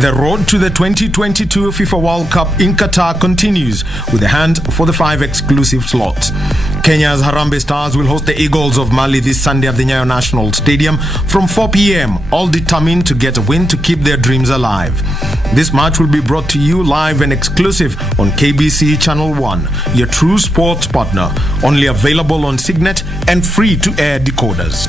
The road to the 2022 FIFA World Cup in Qatar continues with a hunt for the 5 exclusive slots. Kenya's Harambee Stars will host the Eagles of Mali this Sunday at the Nyayo National Stadium from 4 p.m, all determined to get a win to keep their dreams alive. This match will be brought to you live and exclusive on KBC Channel 1, your true sports partner, only available on Signet and free-to-air decoders.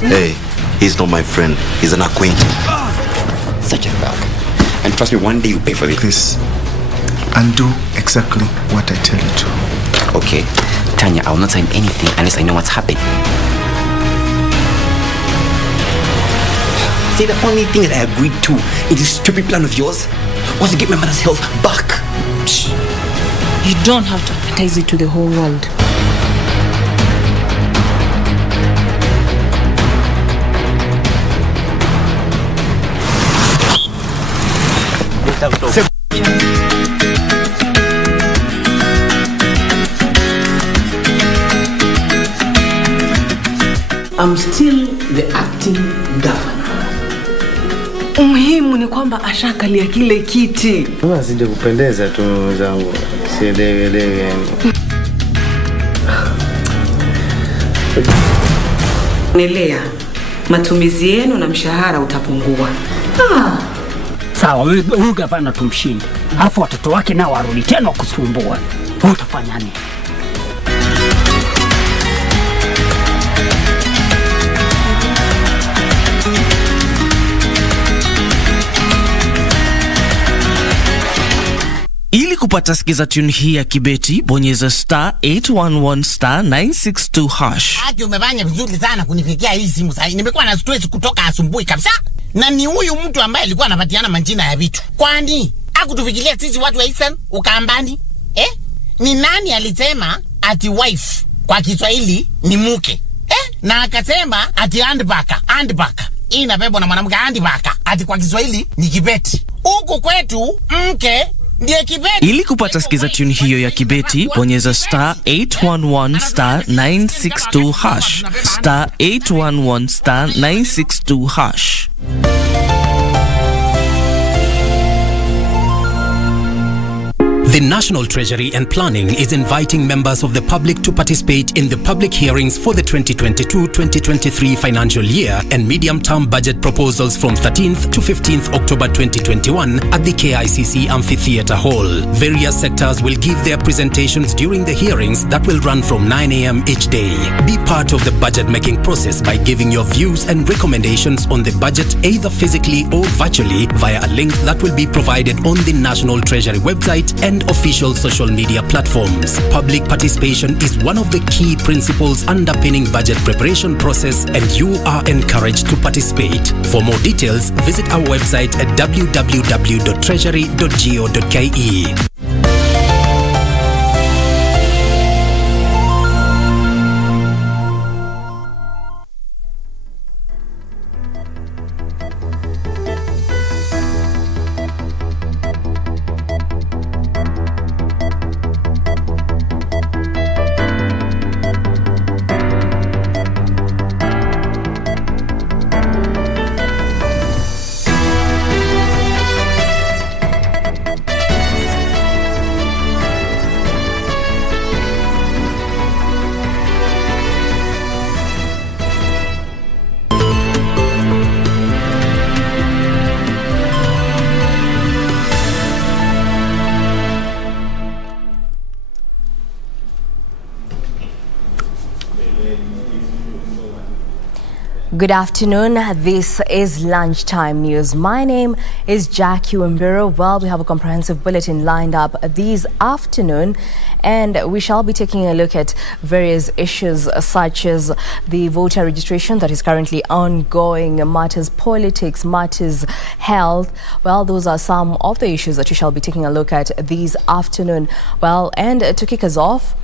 Hey, he's not my friend. He's an acquaintance. Such a thug. And trust me, one day you pay for it. Please, undo exactly what I tell you to. Okay, Tanya, I will not sign anything unless I know what's happening. See, the only thing that I agreed to in this stupid plan of yours was to get my mother's health back. You don't have to advertise it to the whole world. I'm still the acting governor. Muhimu ni kwamba ashakalia kile kiti. Kama sije kupendeza tu zangu. Sielewi yani. Nelea, matumizi yenu na mshahara utapungua. Sawa, huyu gavana tumshinde. Alafu watoto wake nao warudi tena kusumbua. Utafanya nini? Ili kupata sikiza tune hii ya kibeti, bonyeza *811*962#. Aje umefanya vizuri sana kunifikia hii simu sasa. Nimekuwa na stress kutoka asubuhi kabisa. Na ni huyu mtu ambaye alikuwa anapatiana majina ya vitu. Kwani hakutufikiria sisi watu wa Eastern Ukambani? Ni nani alisema ati wife kwa Kiswahili ni mke? Na akasema ati handbaka. Hii inabebwa na mwanamke handbaka. Ati kwa Kiswahili ni kibeti. Huku kwetu mke ndiye kibeti. Ili kupata sikiza tune hiyo ya kibeti, bonyeza *811*962#. *811*962#. The National Treasury and Planning is inviting members of the public to participate in the public hearings for the 2022-2023 financial year and medium-term budget proposals from 13th to 15th October 2021 at the KICC Amphitheatre Hall. Various sectors will give their presentations during the hearings that will run from 9 a.m. each day. Be part of the budget-making process by giving your views and recommendations on the budget either physically or virtually via a link that will be provided on the National Treasury website and official social media platforms. Public participation is one of the key principles underpinning budget preparation process, and you are encouraged to participate. For more details, visit our website at www.treasury.go.ke. Good afternoon. This is Lunchtime News. My name is Jackie Wimbiro. Well, we have a comprehensive bulletin lined up this afternoon, and we shall be taking a look at various issues such as the voter registration that is currently ongoing, matters politics, matters health. Well, those are some of the issues that we shall be taking a look at this afternoon. Well, and to kick us off,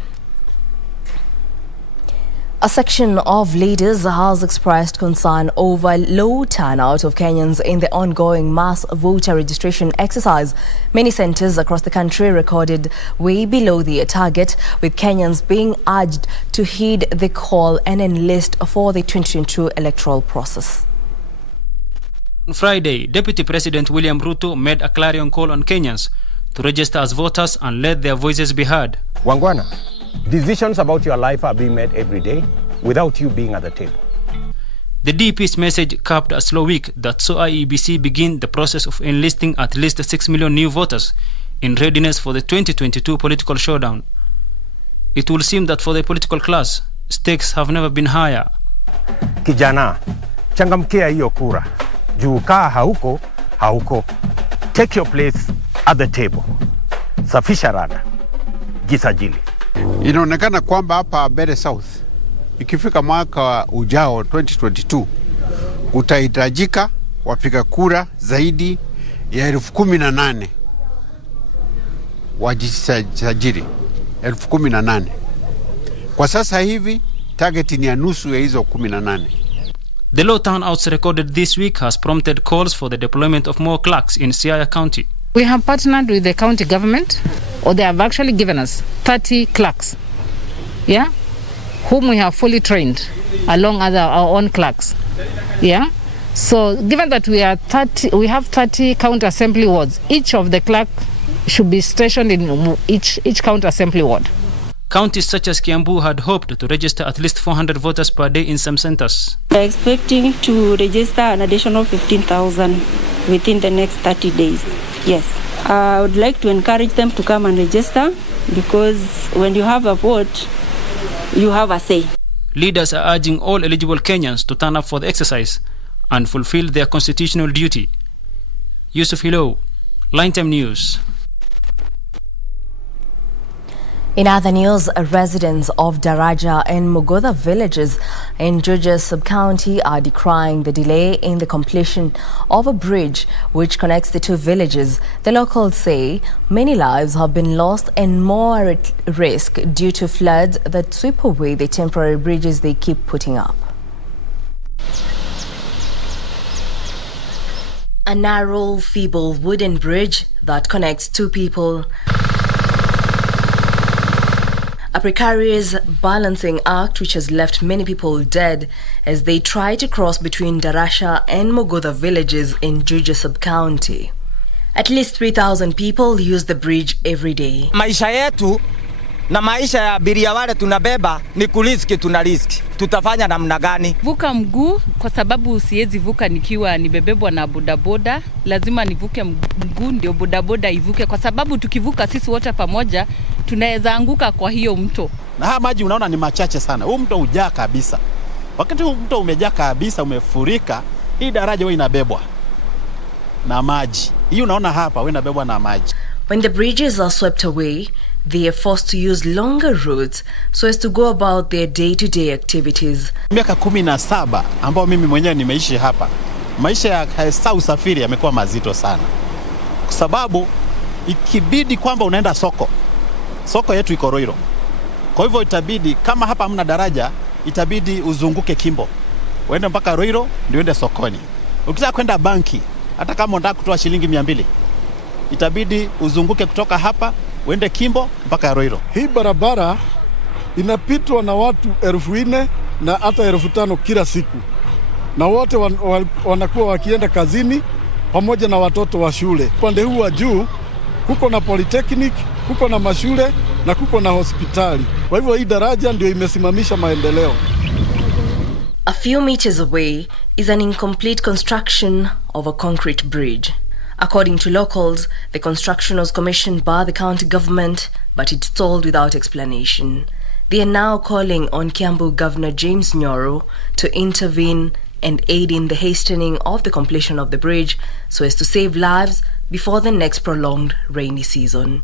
A section of leaders has expressed concern over low turnout of Kenyans in the ongoing mass voter registration exercise. Many centres across the country recorded way below the target, with Kenyans being urged to heed the call and enlist for the 2022 electoral process. On Friday, Deputy President William Ruto made a clarion call on Kenyans to register as voters and let their voices be heard. Wangwana, decisions about your life are being made every day without you being at the table. The DP's message capped a slow week that saw IEBC begin the process of enlisting at least 6 million new voters in readiness for the 2022 political showdown. It will seem that for the political class, stakes have never been higher. Kijana, changamkia hiyo kura. Juu kaa hauko. Take your place at the table. Safisha rada. Jisajili. Inaonekana kwamba hapa Bere South ikifika mwaka ujao 2022 utahitajika wapiga kura zaidi ya 18,000 wajisajili 18,000. Kwa sasa hivi target ni ya nusu ya hizo 18. The low turnouts recorded this week has prompted calls for the deployment of more clerks in Siaya County. We have partnered with the county government, or they have actually given us 30 clerks, whom we have fully trained along our own clerks. So given that we have 30 county assembly wards, each of the clerk should be stationed in each county assembly ward. Counties such as Kiambu had hoped to register at least 400 voters per day in some centers. We are expecting to register an additional 15,000 within the next 30 days. Yes. I would like to encourage them to come and register, because when you have a vote, you have a say. Leaders are urging all eligible Kenyans to turn up for the exercise and fulfill their constitutional duty. Yusuf Hilo, Lunchtime News. In other news, residents of Daraja and Mugodha villages in Juja sub-county are decrying the delay in the completion of a bridge which connects the two villages. The locals say many lives have been lost and more at risk due to floods that sweep away the temporary bridges they keep putting up. A narrow, feeble wooden bridge that connects two people. A precarious balancing act which has left many people dead as they try to cross between Darasha and Mugodha villages in Juja sub-county. At least 3,000 people use the bridge every day. Maisha yetu na maisha ya abiria wale tunabeba ni kuriski, tunariski. Tutafanya namna gani? Vuka mguu kwa sababu siwezi vuka nikiwa nibebebwa na bodaboda. Lazima nivuke mguu ndio bodaboda ivuke, kwa sababu tukivuka sisi wote pamoja tunaweza anguka kwa hiyo mto. Na haya maji unaona ni machache sana. Huu mto hujaa kabisa. Wakati huu mto umejaa kabisa, umefurika, hii daraja wewe inabebwa na maji. Hii unaona hapa wewe inabebwa na maji. When the bridges are swept away, they are forced to use longer routes so as to go about their day-to-day activities. Miaka 17 ambao mimi mwenyewe nimeishi hapa, maisha ya hasa usafiri yamekuwa mazito sana. Kwa sababu ikibidi kwamba unaenda soko yetu iko Roiro. Kwa hivyo itabidi kama hapa hamna daraja, itabidi uzunguke Kimbo. Uende mpaka Roiro ndio uende sokoni. Ukitaka kwenda banki, hata kama unataka kutoa shilingi 200, itabidi uzunguke kutoka hapa uende Kimbo mpaka Roiro. Hii barabara inapitwa na watu 4,000 na hata 5,000 kila siku, na wote wanakuwa wakienda kazini pamoja na watoto wa shule. Upande huu wa juu kuko na polytechnic, kuko na mashule na kuko na hospitali. Kwa hivyo hii daraja ndio imesimamisha maendeleo. A few meters away is an incomplete construction of a concrete bridge. According to locals, the construction was commissioned by the county government, but it stalled without explanation. They are now calling on Kiambu Governor James Nyoro to intervene and aid in the hastening of the completion of the bridge so as to save lives before the next prolonged rainy season.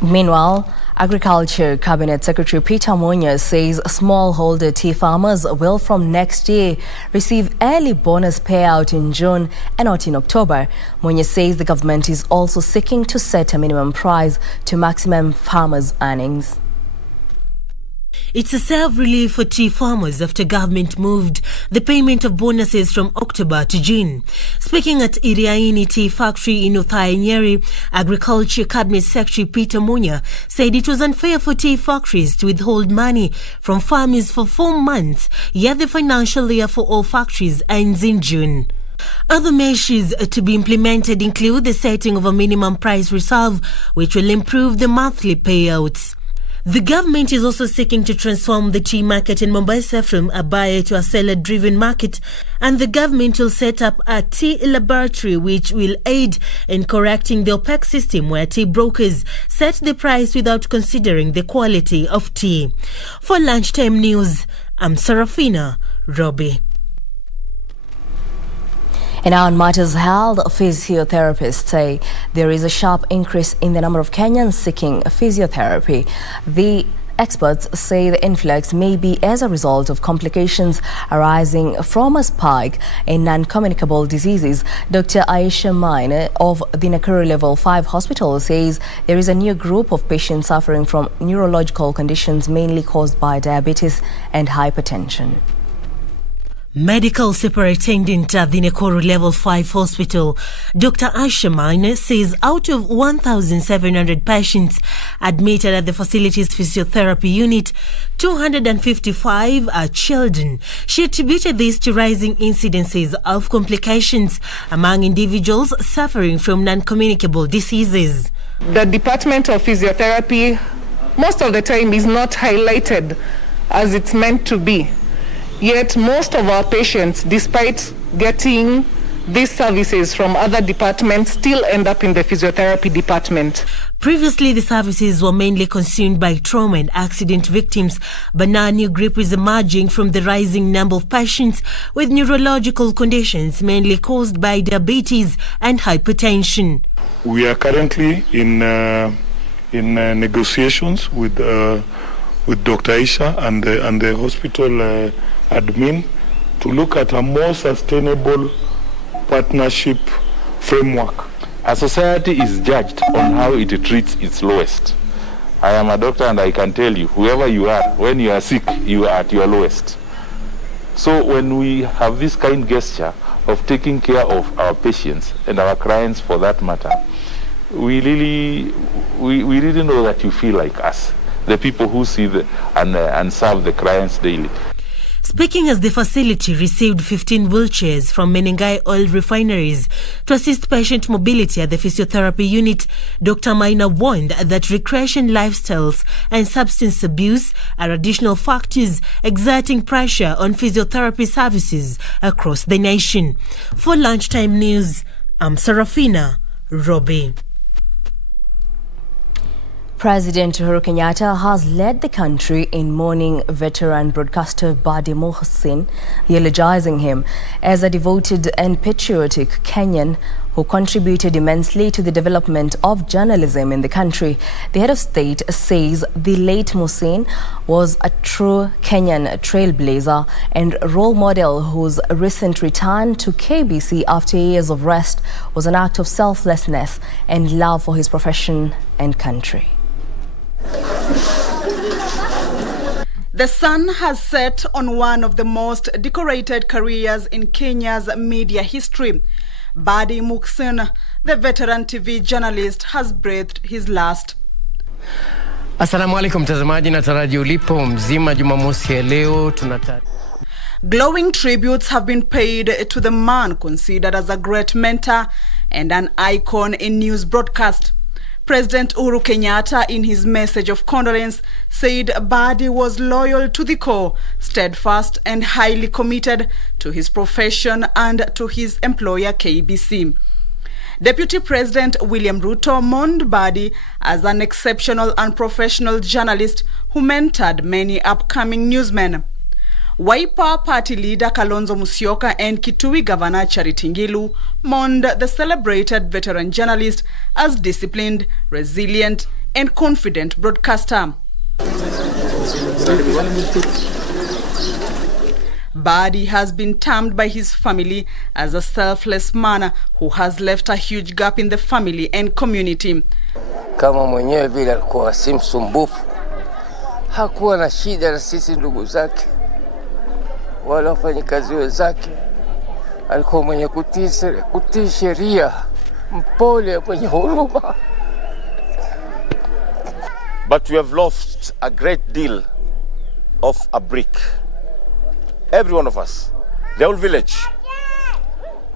Meanwhile, Agriculture Cabinet Secretary Peter Munya says smallholder tea farmers will from next year receive early bonus payout in June and not in October. Munya says the government is also seeking to set a minimum price to maximum farmers' earnings. It's a self-relief for tea farmers after government moved the payment of bonuses from October to June. Speaking at Iriaini Tea Factory in Othaya Nyeri, Agriculture Cabinet Secretary Peter Munya said it was unfair for tea factories to withhold money from farmers for 4 months, yet the financial year for all factories ends in June. Other measures to be implemented include the setting of a minimum price reserve, which will improve the monthly payouts. The government is also seeking to transform the tea market in Mombasa from a buyer to a seller-driven market, and the government will set up a tea laboratory which will aid in correcting the opaque system where tea brokers set the price without considering the quality of tea. For Lunchtime News, I'm Serafina Robbie. And now on matters health, physiotherapists say there is a sharp increase in the number of Kenyans seeking physiotherapy. The experts say the influx may be as a result of complications arising from a spike in non-communicable diseases. Dr. Aisha Maine of the Nakuru Level 5 Hospital says there is a new group of patients suffering from neurological conditions mainly caused by diabetes and hypertension. Medical Superintendent at the Nakuru Level 5 Hospital, Dr. Aisha Maine, says out of 1,700 patients admitted at the facility's physiotherapy unit, 255 are children. She attributed this to rising incidences of complications among individuals suffering from non-communicable diseases. The Department of Physiotherapy most of the time is not highlighted as it's meant to be. Yet most of our patients, despite getting these services from other departments, still end up in the physiotherapy department. Previously, the services were mainly consumed by trauma and accident victims, but now a new group is emerging from the rising number of patients with neurological conditions mainly caused by diabetes and hypertension. We are currently in negotiations with Dr. Aisha and the hospital admin to look at a more sustainable partnership framework. A society is judged on how it treats its lowest. I am a doctor and I can tell you, whoever you are, when you are sick, you are at your lowest. So when we have this kind gesture of taking care of our patients and our clients for that matter, we really know that you feel like us, the people who see and serve the clients daily. Speaking as the facility received 15 wheelchairs from Menengai oil refineries to assist patient mobility at the physiotherapy unit, Dr. Maina warned that recreation lifestyles and substance abuse are additional factors exerting pressure on physiotherapy services across the nation. For Lunchtime News, I'm Serafina Robbie. President Uhuru Kenyatta has led the country in mourning veteran broadcaster Badi Mohsin, eulogizing him as a devoted and patriotic Kenyan who contributed immensely to the development of journalism in the country. The head of state says the late Mohsin was a true Kenyan trailblazer and role model whose recent return to KBC after years of rest was an act of selflessness and love for his profession and country. The sun has set on one of the most decorated careers in Kenya's media history. Badi Mohsin, the veteran TV journalist, has breathed his last. Assalamu alaikum mtazamaji, nataraji ulipo mzima Jumamosi ya leo Glowing tributes have been paid to the man considered as a great mentor and an icon in news broadcast. President Uhuru Kenyatta, in his message of condolence, said Badi was loyal to the core, steadfast and highly committed to his profession and to his employer KBC. Deputy President William Ruto mourned Badi as an exceptional and professional journalist who mentored many upcoming newsmen. Wiper Party leader Kalonzo Musyoka and Kitui Governor Charity Ngilu mourned the celebrated veteran journalist as disciplined, resilient, and confident broadcaster. Badi has been termed by his family as a selfless man who has left a huge gap in the family and community. Kama mwenyewe vile alikuwa si msumbufu, hakuwa na shida na sisi ndugu zake wala wafanyikazi wenzake. Alikuwa mwenye kutii sheria, mpole, mwenye huruma. But we have lost a great deal of a brick. Every one of us, the whole village.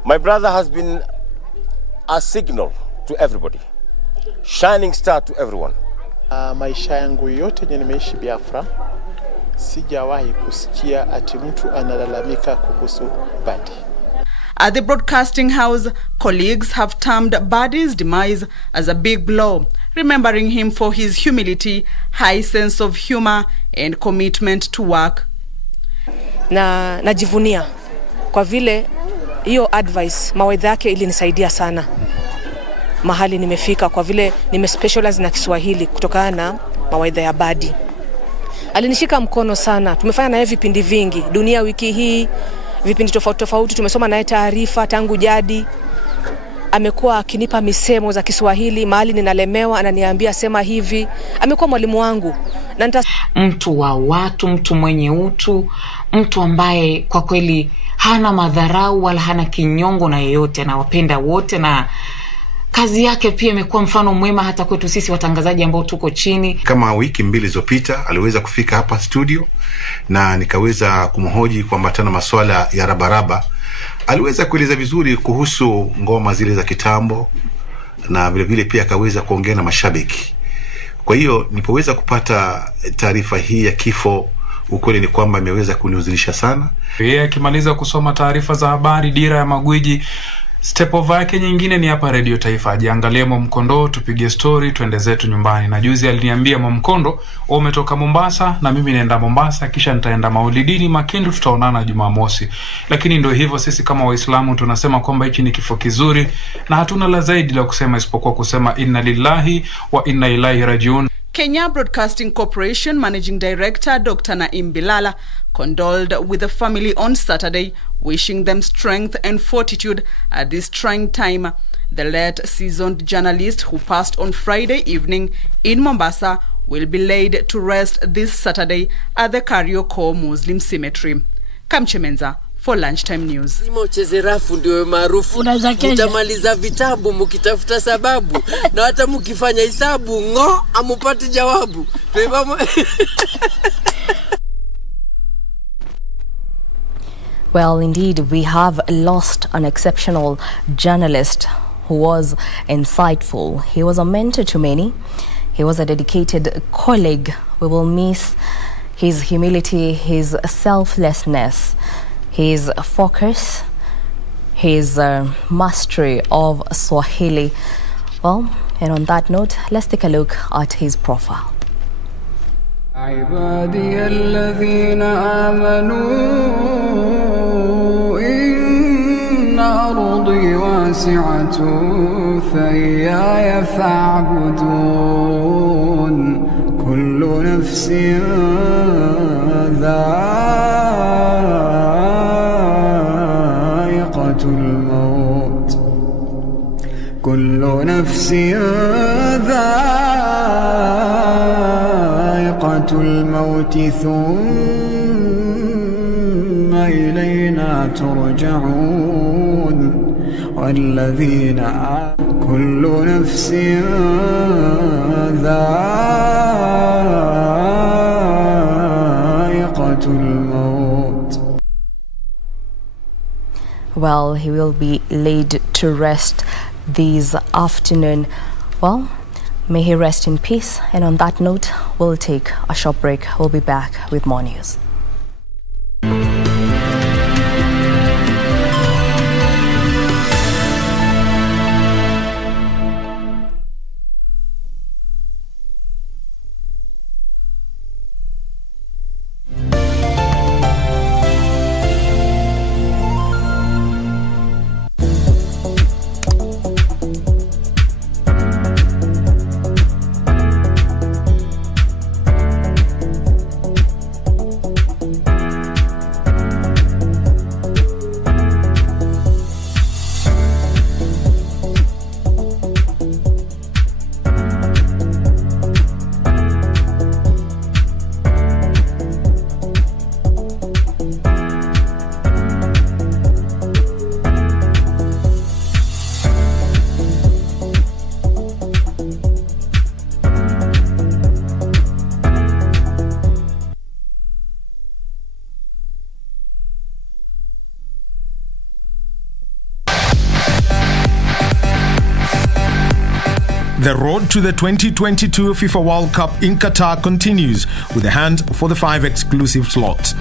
My brother has been a signal to everybody, shining star to everyone. Maisha yangu yote yenye nimeishi Biafra, sijawahi kusikia ati mtu analalamika kuhusu Badi. At the broadcasting house, colleagues have termed Badi's demise as a big blow, remembering him for his humility, high sense of humor, and commitment to work. Na najivunia kwa vile hiyo advice, mawaidha yake ilinisaidia sana mahali nimefika, kwa vile nimespecialize na Kiswahili kutokana na mawaidha ya Badi. Alinishika mkono sana. Tumefanya naye vipindi vingi, Dunia Wiki Hii, vipindi tofauti tofauti. Tumesoma naye taarifa tangu jadi. Amekuwa akinipa misemo za Kiswahili, mahali ninalemewa ananiambia sema hivi. Amekuwa mwalimu wangu. Na mtu wa watu, mtu mwenye utu, mtu ambaye kwa kweli hana madharau wala hana kinyongo na yeyote, anawapenda wote, na kazi yake pia imekuwa mfano mwema hata kwetu sisi watangazaji ambao tuko chini. Kama wiki 2 zilizopita aliweza kufika hapa studio na nikaweza kumhoji kuambatana masuala ya rabaraba. Aliweza kueleza vizuri kuhusu ngoma zile za kitambo na vile vile pia akaweza kuongea na mashabiki. Kwa hiyo nilipoweza kupata taarifa hii ya kifo, ukweli ni kwamba imeweza kunihuzunisha sana. Yeye akimaliza kusoma taarifa za habari Dira ya Magwiji, step over yake nyingine ni hapa Radio Taifa. Jiangalie Mkondo, tupige story, tuende zetu nyumbani. Na juzi aliniambia Mkondo, umetoka Mombasa na mimi naenda Mombasa, kisha nitaenda Maulidini Makindu, tutaonana Jumamosi. Lakini ndio hivyo, sisi kama Waislamu tunasema kwamba hiki ni kifo kizuri na hatuna la zaidi la kusema isipokuwa kusema inna lillahi wa inna ilaihi rajiun. Kenya Broadcasting Corporation Managing Director Dr. Naim Bilala condoled with the family on Saturday, wishing them strength and fortitude at this trying time. The late seasoned journalist who passed on Friday evening in Mombasa will be laid to rest this Saturday at the Karioko Muslim Cemetery. Kamchemenza for Lunchtime News. Sima ucheze rafu ndio maarufu. Utamaliza vitabu mkitafuta sababu na hata mkifanya hisabu amupati jawabu. Well, indeed, we have lost an exceptional journalist who was insightful. He was a mentor to many. He was a dedicated colleague. We will miss his humility, his selflessness, his focus, his mastery of Swahili. Well, and on that note, let's take a look at his profile. عبادي الذين آمنوا إن أرضي واسعة فإياي فاعبدون كل نفس ذائقة الموت كل نفس الموت ثم إلينا ترجعون والذين كل نفس ذائقة الموت. Well, he will be laid to rest this afternoon. Well, may he rest in peace. And on that note, we'll take a short break. We'll be back with more news. The road to the 2022 FIFA World Cup in Qatar continues with a hunt for the 5 exclusive slots.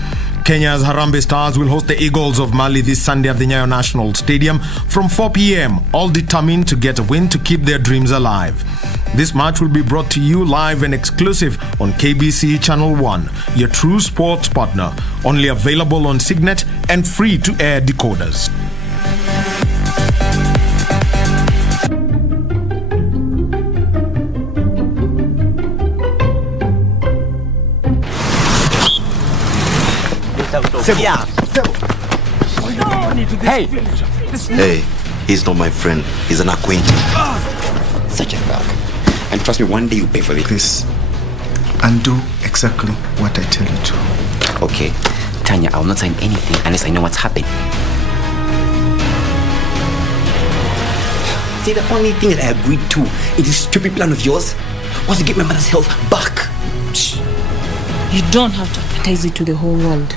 Kenya's Harambee Stars will host the Eagles of Mali this Sunday at the Nyayo National Stadium from 4 p.m, all determined to get a win to keep their dreams alive. This match will be brought to you live and exclusive on KBC Channel 1, your true sports partner, only available on Signet and free-to-air decoders. Hey, he's not my friend. He's an acquaintance. Such a thug. And trust me, one day you'll pay for this. Please, undo exactly what I tell you to. Okay, Tanya, I will not sign anything unless I know what's happened. See, the only thing that I agreed to is this stupid plan of yours was to get my mother's health back. You don't have to advertise it to the whole world.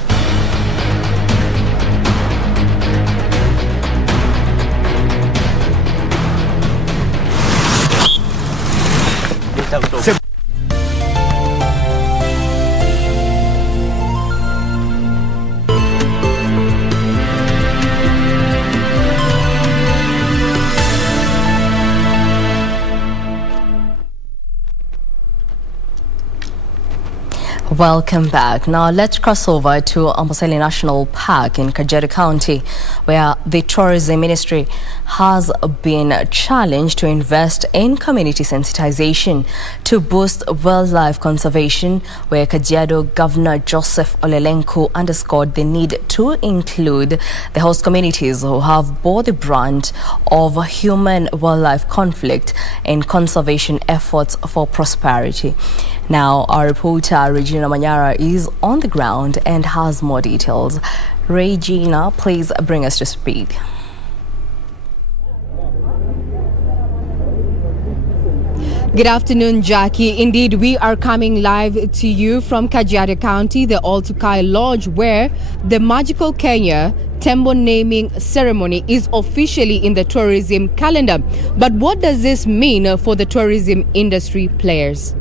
Welcome back. Now let's cross over to Amboseli National Park in Kajiado County, where the Tourism Ministry has been challenged to invest in community sensitization to boost wildlife conservation, where Kajiado Governor Joseph Olelenku underscored the need to include the host communities who have bore the brunt of human-wildlife conflict in conservation efforts for prosperity. Now, our reporter Regina Manyara is on the ground and has more details. Regina, please bring us to speed. Good afternoon, Jackie. Indeed, we are coming live to you from Kajiado County, the Oltukai Lodge, where the Magical Kenya Tembo naming ceremony is officially in the tourism calendar. But what does this mean for the tourism industry players?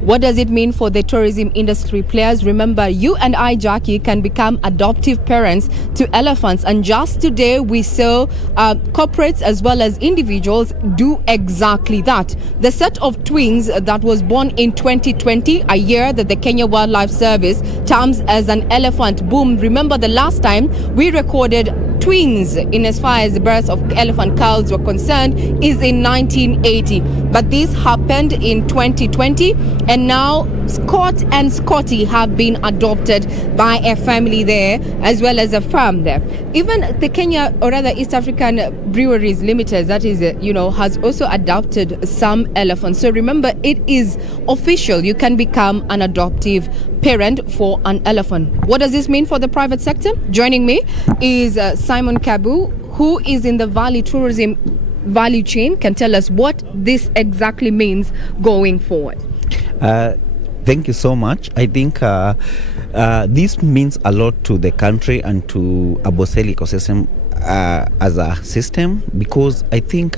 What does it mean for the tourism industry players? Remember, you and I, Jackie, can become adoptive parents to elephants. And just today, we saw corporates as well as individuals do exactly that. The set of twins that was born in 2020, a year that the Kenya Wildlife Service terms as an elephant boom. Remember, the last time we recorded twins in as far as the births of elephant cows were concerned is in 1980. But this happened in 2020, and now Scott and Scotty have been adopted by a family there as well as a farm there. Even the Kenya, or rather East African Breweries Limited, that is, has also adopted some elephants. So remember, it is official. You can become an adoptive parent for an elephant. What does this mean for the private sector? Joining me is Simon Kabu, who is in the Valley Tourism value chain, can tell us what this exactly means going forward. Thank you so much. I think this means a lot to the country and to Amboseli ecosystem as a system, because I think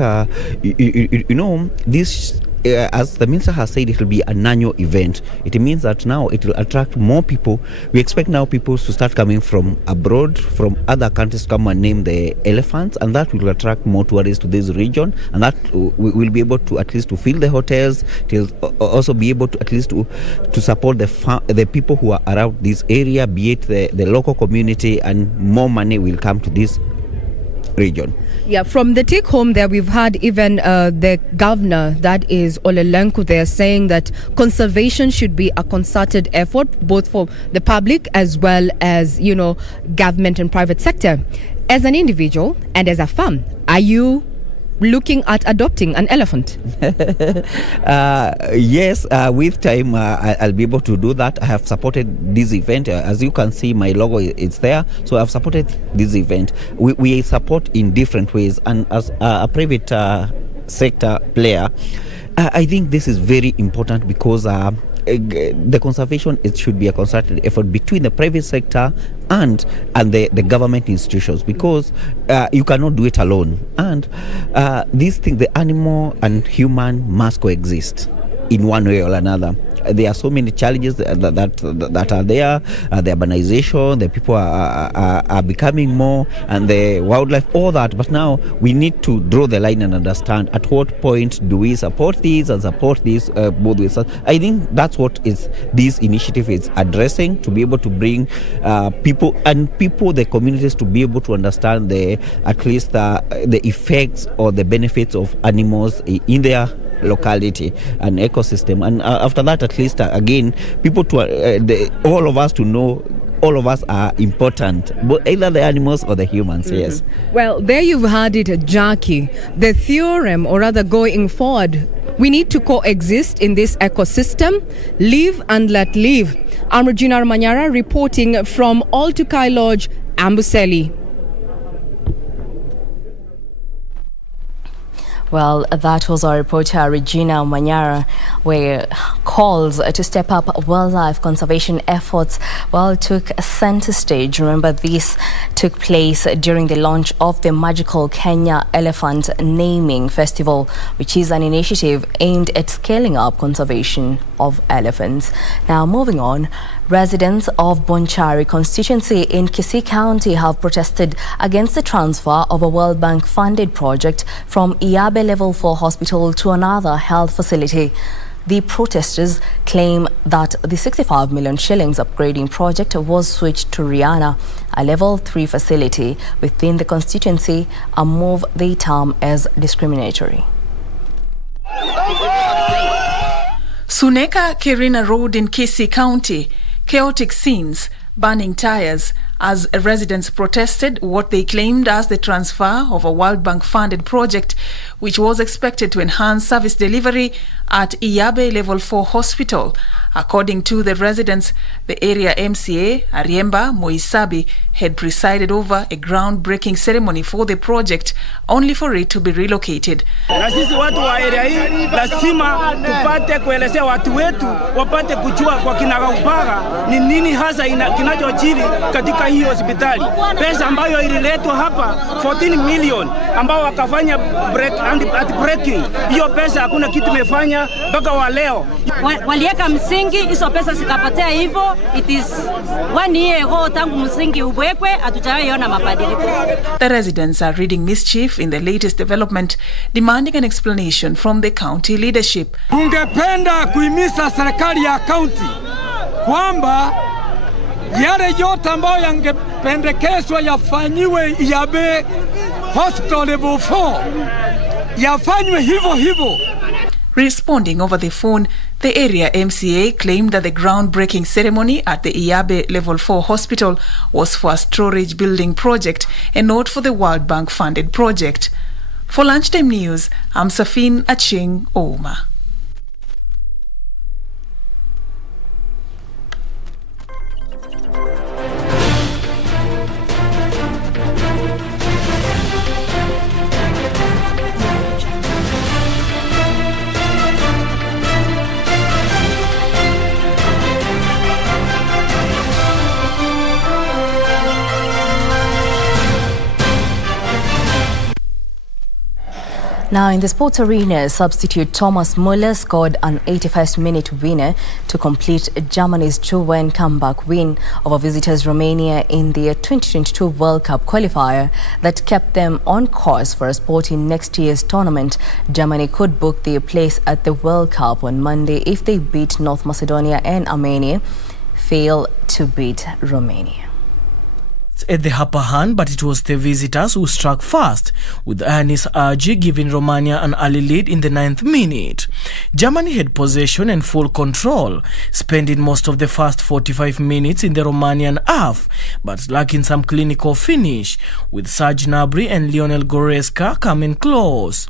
this, as the minister has said, it will be an annual event. It means that now it will attract more people. We expect now people to start coming from abroad, from other countries, to come and name the elephants, and that will attract more tourists to this region, and that we will be able to at least to fill the hotels, to also be able to at least to support the people who are around this area, be it the local community, and more money will come to this region. Yeah, from the take home there, we've had even the governor, that is Olelenku, there saying that conservation should be a concerted effort, both for the public as well as, government and private sector. As an individual and as a farm, are you looking at adopting an elephant? Yes, with time I'll be able to do that. I have supported this event. As you can see, my logo is there, so I've supported this event. We support in different ways, and as a private sector player, I think this is very important, because the conservation, it should be a concerted effort between the private sector and the government institutions, because you cannot do it alone. And these things, the animal and human must coexist in one way or another. There are so many challenges that are there. The urbanization, the people are becoming more, and the wildlife, all that. But now we need to draw the line and understand at what point do we support these and support these both ways. I think that's what this initiative is addressing, to be able to bring people, the communities, to be able to understand at least the effects or the benefits of animals in their locality and ecosystem. And after that, at least again, people all of us to know all of us are important, but either the animals or the humans. Yes. Well, there you've heard it, Jackie. The theorem, or rather going forward, we need to coexist in this ecosystem, live and let live. I'm Regina Manyara reporting from Oltukai Lodge, Amboseli. Well, that was our reporter, Regina Manyara, where calls to step up wildlife conservation efforts, took center stage. Remember, this took place during the launch of the Magical Kenya Elephant Naming Festival, which is an initiative aimed at scaling up conservation of elephants. Now, moving on. Residents of Bonchari constituency in Kisii County have protested against the transfer of a World Bank funded project from Iyabe Level 4 Hospital to another health facility. The protesters claim that the 65 million shillings upgrading project was switched to Rihanna, a Level 3 facility within the constituency, a move they term as discriminatory. Suneka Kirina Road in Kisii County. Chaotic scenes, burning tires, as residents protested what they claimed as the transfer of a World Bank funded project which was expected to enhance service delivery at Iyabe Level 4 Hospital. According to the residents, the area MCA, Ariemba Moisabi, had presided over a groundbreaking ceremony for the project, only for it to be relocated. Na sisi watu wa area hii lazima tupate kuelezea watu wetu wapate kujua kwa kinagaubaga ni nini hasa kinachojiri katika hii hospitali. Pesa ambayo ililetwa hapa 14 million ambao wakafanya breaking. Hiyo pesa hakuna kitu imefanya mpaka wa leo. Walieka msingi, hizo pesa zikapotea hivyo. It is 1 year ago tangu msingi ubwekwe, hatujaiona mabadiliko. The residents are reading mischief in the latest development, demanding an explanation from the county leadership. Tungependa kuhimiza serikali ya county kwamba yale yote ambayo yangependekezwa yafanyiwe Iyabe Hospital Level 4 yafanywe hivyo hivyo. Responding over the phone, the area MCA claimed that the groundbreaking ceremony at the Iyabe Level 4 Hospital was for a storage building project and not for the World Bank funded project. For Lunchtime News, I'm Safin Aching Ouma. Now, in the sports arena, substitute Thomas Muller scored an 81st minute winner to complete Germany's 2-1 comeback win over visitors Romania in the 2022 World Cup qualifier that kept them on course for a spot in next year's tournament. Germany could book their place at the World Cup on Monday if they beat North Macedonia and Armenia fail to beat Romania. At the upper hand, but it was the visitors who struck first, with Yanis Argi giving Romania an early lead in the 9th minute. Germany had possession and full control, spending most of the first 45 minutes in the Romanian half, but lacking some clinical finish, with Serge Gnabry and Lionel Goretzka coming close.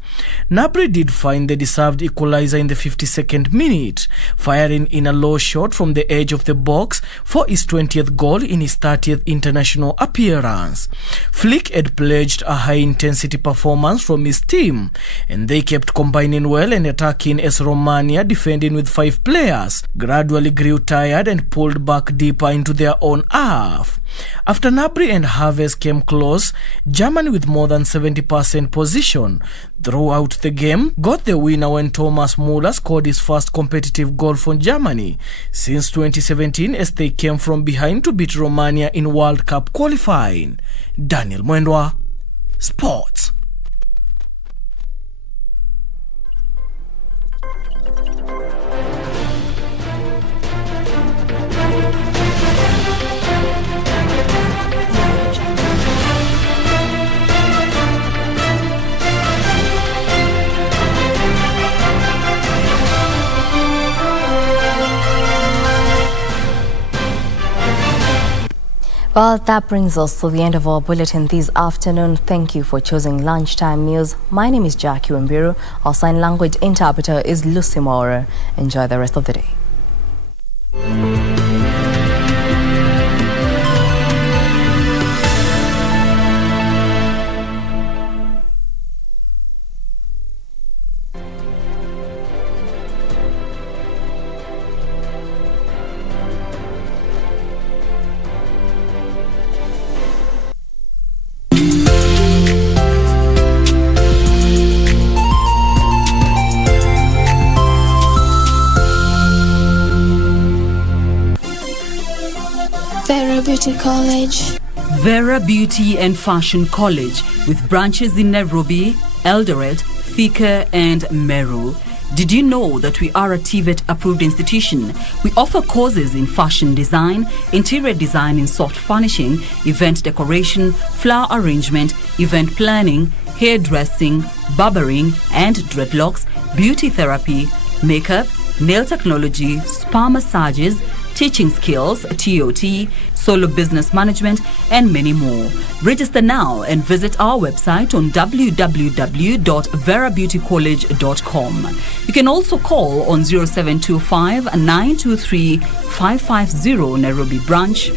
Gnabry did find the deserved equalizer in the 52nd minute, firing in a low shot from the edge of the box for his 20th goal in his 30th international final appearance. Flick had pledged a high-intensity performance from his team, and they kept combining well and attacking as Romania, defending with 5 players, gradually grew tired and pulled back deeper into their own half. After Gnabry and Havertz came close, Germany, with more than 70% possession throughout the game, got the winner when Thomas Müller scored his first competitive goal for Germany since 2017 as they came from behind to beat Romania in World Cup qualifying. Daniel Mwendwa, Sports. Well, that brings us to the end of our bulletin this afternoon. Thank you for choosing Lunchtime News. My name is Jackie Wimbiru. Our sign language interpreter is Lucy Maurer. Enjoy the rest of the day. Vera Beauty College. Vera Beauty and Fashion College, with branches in Nairobi, Eldoret, Thika and Meru. Did you know that we are a TVET approved institution? We offer courses in fashion design, interior design in soft furnishing, event decoration, flower arrangement, event planning, hairdressing, barbering and dreadlocks, beauty therapy, makeup, nail technology, spa massages, teaching skills, TOT, solo business management, and many more. Register now and visit our website on www.verabeautycollege.com. You can also call on 0725 923 550 Nairobi branch,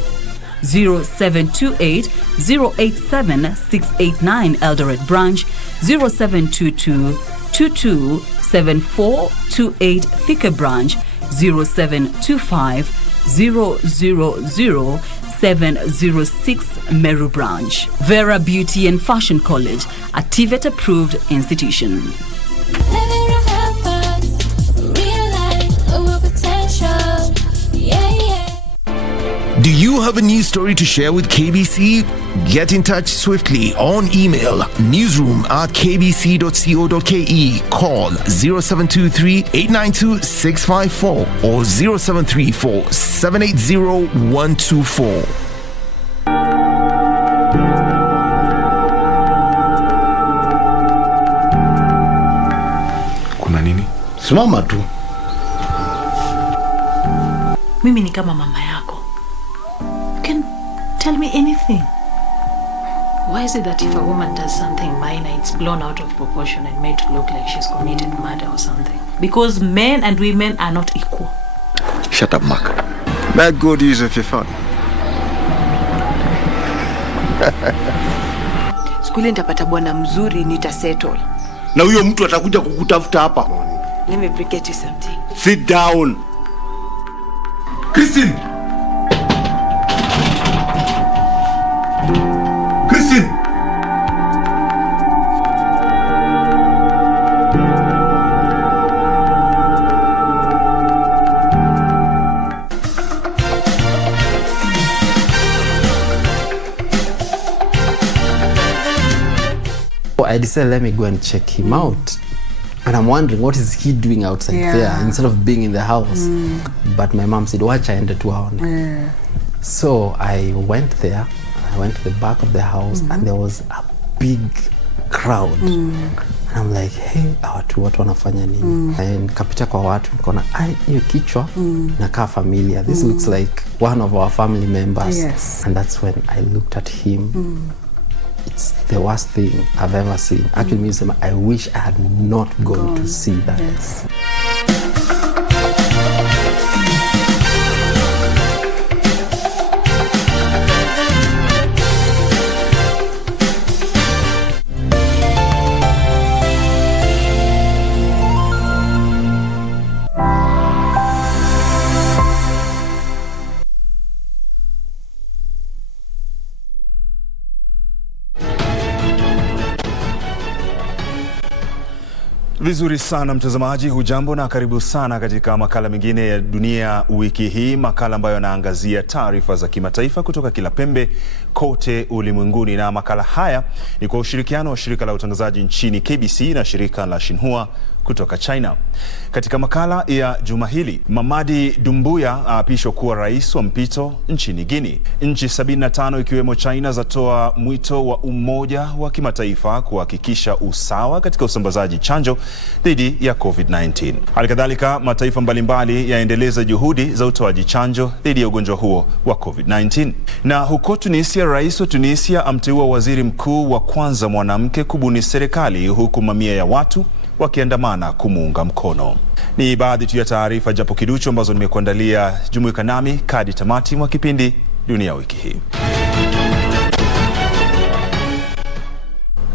0728 087 689 Eldoret branch, 0722 227428 Thika branch, 0725 000-706 Meru branch. Vera Beauty and Fashion College, a TVET approved institution. Do you have a news story to share with KBC? Get in touch swiftly on email newsroom@kbc.co.ke, call 0723-892-654 or 0734-780-124. Kuna nini? Simama tu. Mimi ni kama mama yako. You can tell me anything. Why is it that if a woman does something minor, it's blown out of proportion and made to look like she's committed murder or something? Because men and women are not equal. Shut up, Mark. Make good use of your phone. Skuli nitapata bwana mzuri, nitasettle. Na huyo mtu atakuja kukutafuta hapa. Let me get you something. Sit down. Christine! Christine! I decided let me go and check him out. And I'm wondering what is he doing outside there instead of being in the house. But my mom said, watch, I ended to hour. So I went there. I went to the back of the house and there was a big crowd. And I'm like, hey, watu wanafanya nini? And nikapita kwa watu nikaona hiyo kichwa nakaa familia. This looks like one of our family members. And that's when I looked at him. It's the worst thing I've ever seen. Actually, I wish I had not gone to see that. Vizuri sana mtazamaji, hujambo na karibu sana katika makala mengine ya Dunia Wiki Hii, makala ambayo yanaangazia taarifa za kimataifa kutoka kila pembe kote ulimwenguni, na makala haya ni kwa ushirikiano wa shirika la utangazaji nchini KBC na shirika la Xinhua kutoka China. Katika makala ya juma hili, Mamadi Doumbouya aapishwa kuwa rais wa mpito nchini Guinea. Nchi 75 ikiwemo China zatoa mwito wa umoja wa kimataifa kuhakikisha usawa katika usambazaji chanjo dhidi ya COVID-19. Halikadhalika, mataifa mbalimbali yaendeleza juhudi za utoaji chanjo dhidi ya ugonjwa huo wa COVID-19. Na huko Tunisia, rais wa Tunisia amteua waziri mkuu wa kwanza mwanamke kubuni serikali, huku mamia ya watu wakiandamana kumuunga mkono. Ni baadhi tu ya taarifa japo kiduchu ambazo nimekuandalia. Jumuika nami hadi tamati mwa kipindi Dunia Wiki Hii.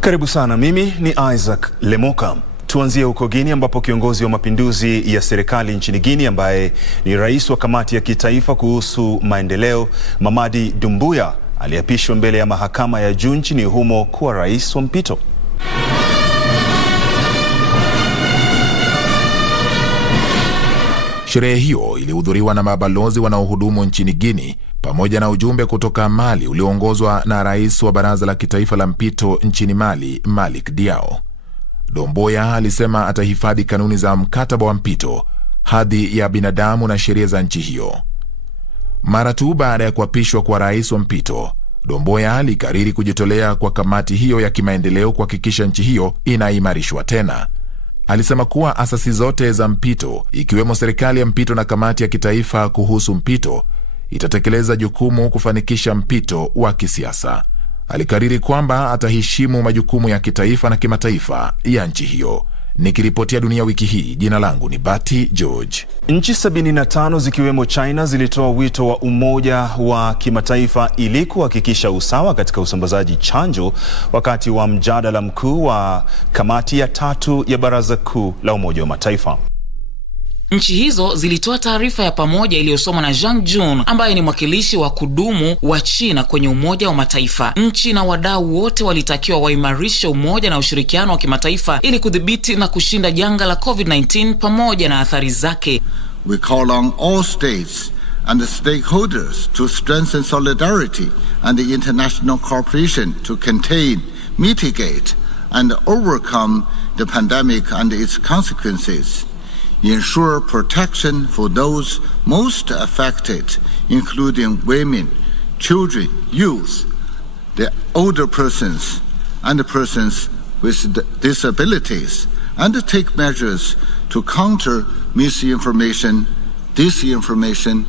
Karibu sana, mimi ni Isaac Lemoka. Tuanzie huko Guinea ambapo kiongozi wa mapinduzi ya serikali nchini Guinea ambaye ni rais wa kamati ya kitaifa kuhusu maendeleo, Mamadi Doumbouya, aliapishwa mbele ya mahakama ya juu nchini humo kuwa rais wa mpito. Sherehe hiyo ilihudhuriwa na mabalozi wanaohudumu nchini Guinea pamoja na ujumbe kutoka Mali ulioongozwa na rais wa baraza la kitaifa la mpito nchini Mali, Malik Diao. Doumbouya alisema atahifadhi kanuni za mkataba wa mpito, hadhi ya binadamu na sheria za nchi hiyo. Mara tu baada ya kuapishwa kwa rais wa mpito, Doumbouya alikariri kujitolea kwa kamati hiyo ya kimaendeleo kuhakikisha nchi hiyo inaimarishwa tena. Alisema kuwa asasi zote za mpito, ikiwemo serikali ya mpito na kamati ya kitaifa kuhusu mpito, itatekeleza jukumu kufanikisha mpito wa kisiasa. Alikariri kwamba ataheshimu majukumu ya kitaifa na kimataifa ya nchi hiyo. Nikiripotia Dunia Wiki Hii, jina langu ni Bati George. Nchi 75 zikiwemo China zilitoa wito wa umoja wa kimataifa ili kuhakikisha usawa katika usambazaji chanjo wakati wa mjadala mkuu wa kamati ya 3 ya Baraza Kuu la Umoja wa Mataifa. Nchi hizo zilitoa taarifa ya pamoja iliyosomwa na Zhang Jun ambaye ni mwakilishi wa kudumu wa China kwenye Umoja wa Mataifa. Nchi na wadau wote walitakiwa waimarishe umoja na ushirikiano wa kimataifa ili kudhibiti na kushinda janga la COVID-19 pamoja na athari zake. We call on all states and the stakeholders to strengthen solidarity and the international cooperation to contain, mitigate and overcome the pandemic and its consequences. Ensure protection for those most affected, including women, children, youth, the older persons, and the persons with disabilities, and take measures to counter misinformation, disinformation,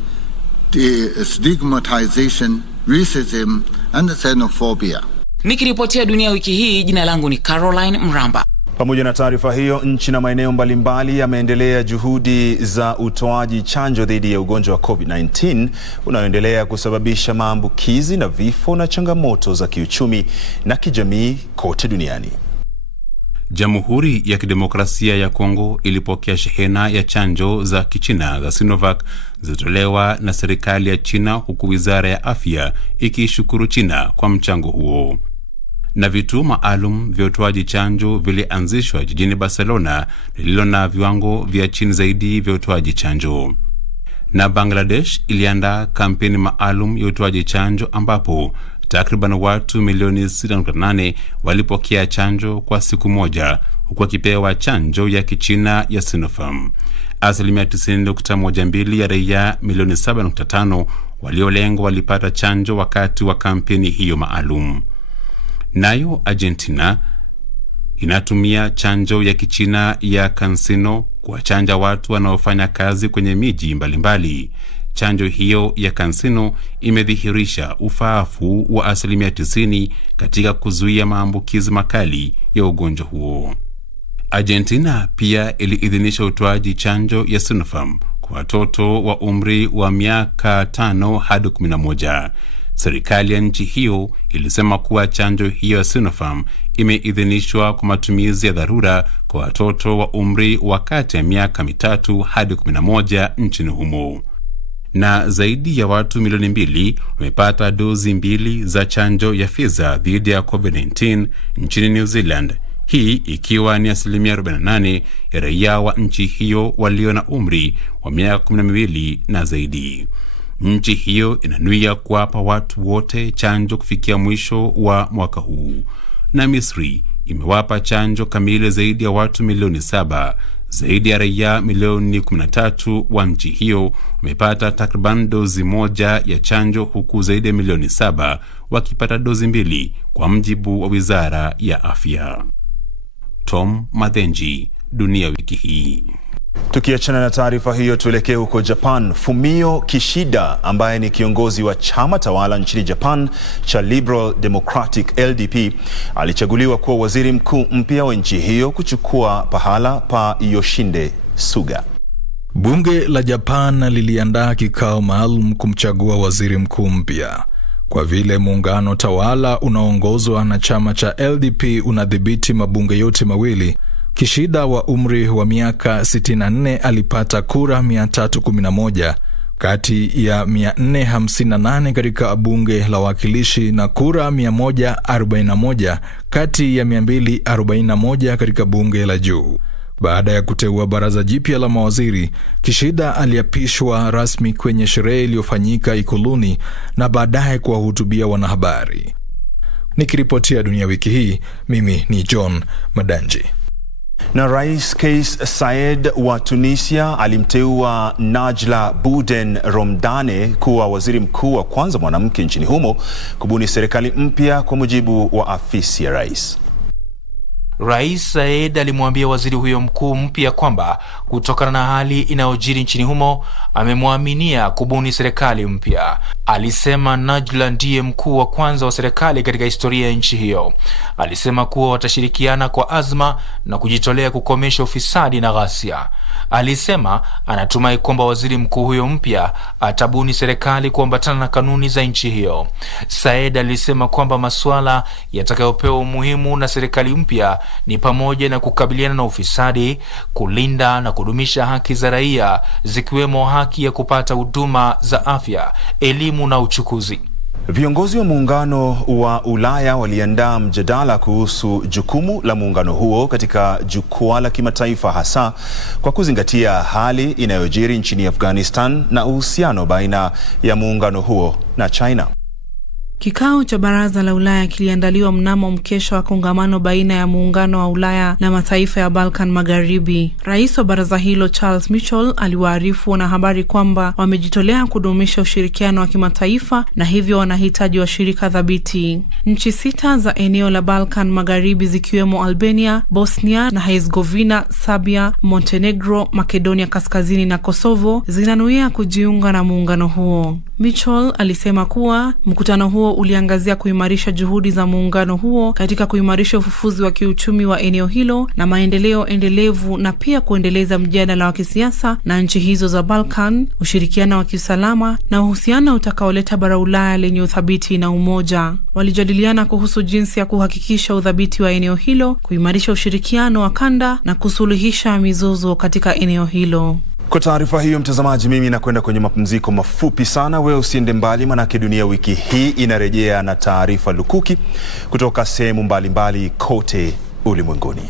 stigmatization, racism, and xenophobia. Nikiripotia Dunia Wiki Hii, jina langu ni Caroline Mramba. Pamoja na taarifa hiyo, nchi na maeneo mbalimbali yameendelea juhudi za utoaji chanjo dhidi ya ugonjwa wa COVID-19 unaoendelea kusababisha maambukizi na vifo na changamoto za kiuchumi na kijamii kote duniani. Jamhuri ya Kidemokrasia ya Kongo ilipokea shehena ya chanjo za Kichina za Sinovac zilizotolewa na serikali ya China, huku Wizara ya Afya ikishukuru China kwa mchango huo. Na vituo maalum vya utoaji chanjo vilianzishwa jijini Barcelona lililo na viwango vya chini zaidi vya utoaji chanjo. Na Bangladesh iliandaa kampeni maalum ya utoaji chanjo ambapo takriban watu milioni 6.8 walipokea chanjo kwa siku moja, huku wakipewa chanjo ya Kichina ya Sinopharm. Asilimia 90.12 ya raia milioni 7.5 waliolengwa walipata chanjo wakati wa kampeni hiyo maalum. Nayo Argentina inatumia chanjo ya Kichina ya CanSino kuwachanja watu wanaofanya kazi kwenye miji mbalimbali. Chanjo hiyo ya CanSino imedhihirisha ufaafu wa asilimia 90 katika kuzuia maambukizi makali ya ugonjwa huo. Argentina pia iliidhinisha utoaji chanjo ya Sinopharm kwa watoto wa umri wa miaka 5 hadi 11. Serikali ya nchi hiyo ilisema kuwa chanjo hiyo ya Sinopharm imeidhinishwa kwa matumizi ya dharura kwa watoto wa umri wa kati ya miaka 3 hadi 11 nchini humo. Na zaidi ya watu milioni 2 wamepata dozi 2 za chanjo ya Pfizer dhidi ya COVID-19 nchini New Zealand. hii ikiwa ni 48% ya raia wa nchi hiyo walio na umri wa miaka 12 na zaidi. Nchi hiyo inanuia kuwapa watu wote chanjo kufikia mwisho wa mwaka huu, na Misri imewapa chanjo kamili zaidi ya watu milioni 7. Zaidi ya raia milioni 13 wa nchi hiyo wamepata takriban dozi moja ya chanjo, huku zaidi ya milioni 7 wakipata dozi 2 kwa mjibu wa Wizara ya Afya. Tom Mathenji, Dunia Wiki Hii. Tukiachana na taarifa hiyo, tuelekee huko Japan. Fumio Kishida ambaye ni kiongozi wa chama tawala nchini Japan cha Liberal Democratic LDP alichaguliwa kuwa waziri mkuu mpya wa nchi hiyo kuchukua pahala pa Yoshihide Suga. Bunge la Japan liliandaa kikao maalum kumchagua waziri mkuu mpya. Kwa vile muungano tawala unaongozwa na chama cha LDP unadhibiti mabunge yote mawili, Kishida wa umri wa miaka 64 alipata kura 311 kati ya 458 katika bunge la wakilishi na kura 141 kati ya 241 katika bunge la juu. Baada ya kuteua baraza jipya la mawaziri, Kishida aliapishwa rasmi kwenye sherehe iliyofanyika ikuluni na baadaye kuwahutubia wanahabari. Nikiripotia Dunia Wiki Hii, mimi ni John Madanji. Na Rais Kais Saied wa Tunisia alimteua Najla Bouden Romdane kuwa waziri mkuu wa kwanza mwanamke nchini humo kubuni serikali mpya, kwa mujibu wa afisi ya rais. Rais Said alimwambia waziri huyo mkuu mpya kwamba kutokana na hali inayojiri nchini humo amemwaminia kubuni serikali mpya. Alisema Najla ndiye mkuu wa kwanza wa serikali katika historia ya nchi hiyo. Alisema kuwa watashirikiana kwa azma na kujitolea kukomesha ufisadi na ghasia. Alisema anatumai kwamba waziri mkuu huyo mpya atabuni serikali kuambatana na kanuni za nchi hiyo. Said alisema kwamba masuala yatakayopewa umuhimu na serikali mpya ni pamoja na kukabiliana na ufisadi, kulinda na kudumisha haki za raia, zikiwemo haki ya kupata huduma za afya, elimu na uchukuzi. Viongozi wa muungano wa Ulaya waliandaa mjadala kuhusu jukumu la muungano huo katika jukwaa la kimataifa, hasa kwa kuzingatia hali inayojiri nchini Afghanistan na uhusiano baina ya muungano huo na China. Kikao cha Baraza la Ulaya kiliandaliwa mnamo mkesha wa kongamano baina ya muungano wa Ulaya na mataifa ya Balkan Magharibi. Rais wa baraza hilo Charles Michel aliwaarifu wanahabari kwamba wamejitolea kudumisha ushirikiano wa kimataifa na hivyo wanahitaji washirika thabiti. Nchi 6 za eneo la Balkan Magharibi zikiwemo Albania, Bosnia na Herzegovina, Serbia, Montenegro, Makedonia Kaskazini na Kosovo zinanuia kujiunga na muungano huo. Michel alisema kuwa mkutano huo uliangazia kuimarisha juhudi za muungano huo katika kuimarisha ufufuzi wa kiuchumi wa eneo hilo na maendeleo endelevu, na pia kuendeleza mjadala wa kisiasa na nchi hizo za Balkan, ushirikiano wa kiusalama na uhusiano utakaoleta bara Ulaya lenye uthabiti na umoja. Walijadiliana kuhusu jinsi ya kuhakikisha udhabiti wa eneo hilo, kuimarisha ushirikiano wa kanda na kusuluhisha mizozo katika eneo hilo. Kwa taarifa hiyo, mtazamaji, mimi nakwenda kwenye mapumziko mafupi sana. Wewe usiende mbali, manake Dunia Wiki Hii inarejea na taarifa lukuki kutoka sehemu mbalimbali kote ulimwenguni.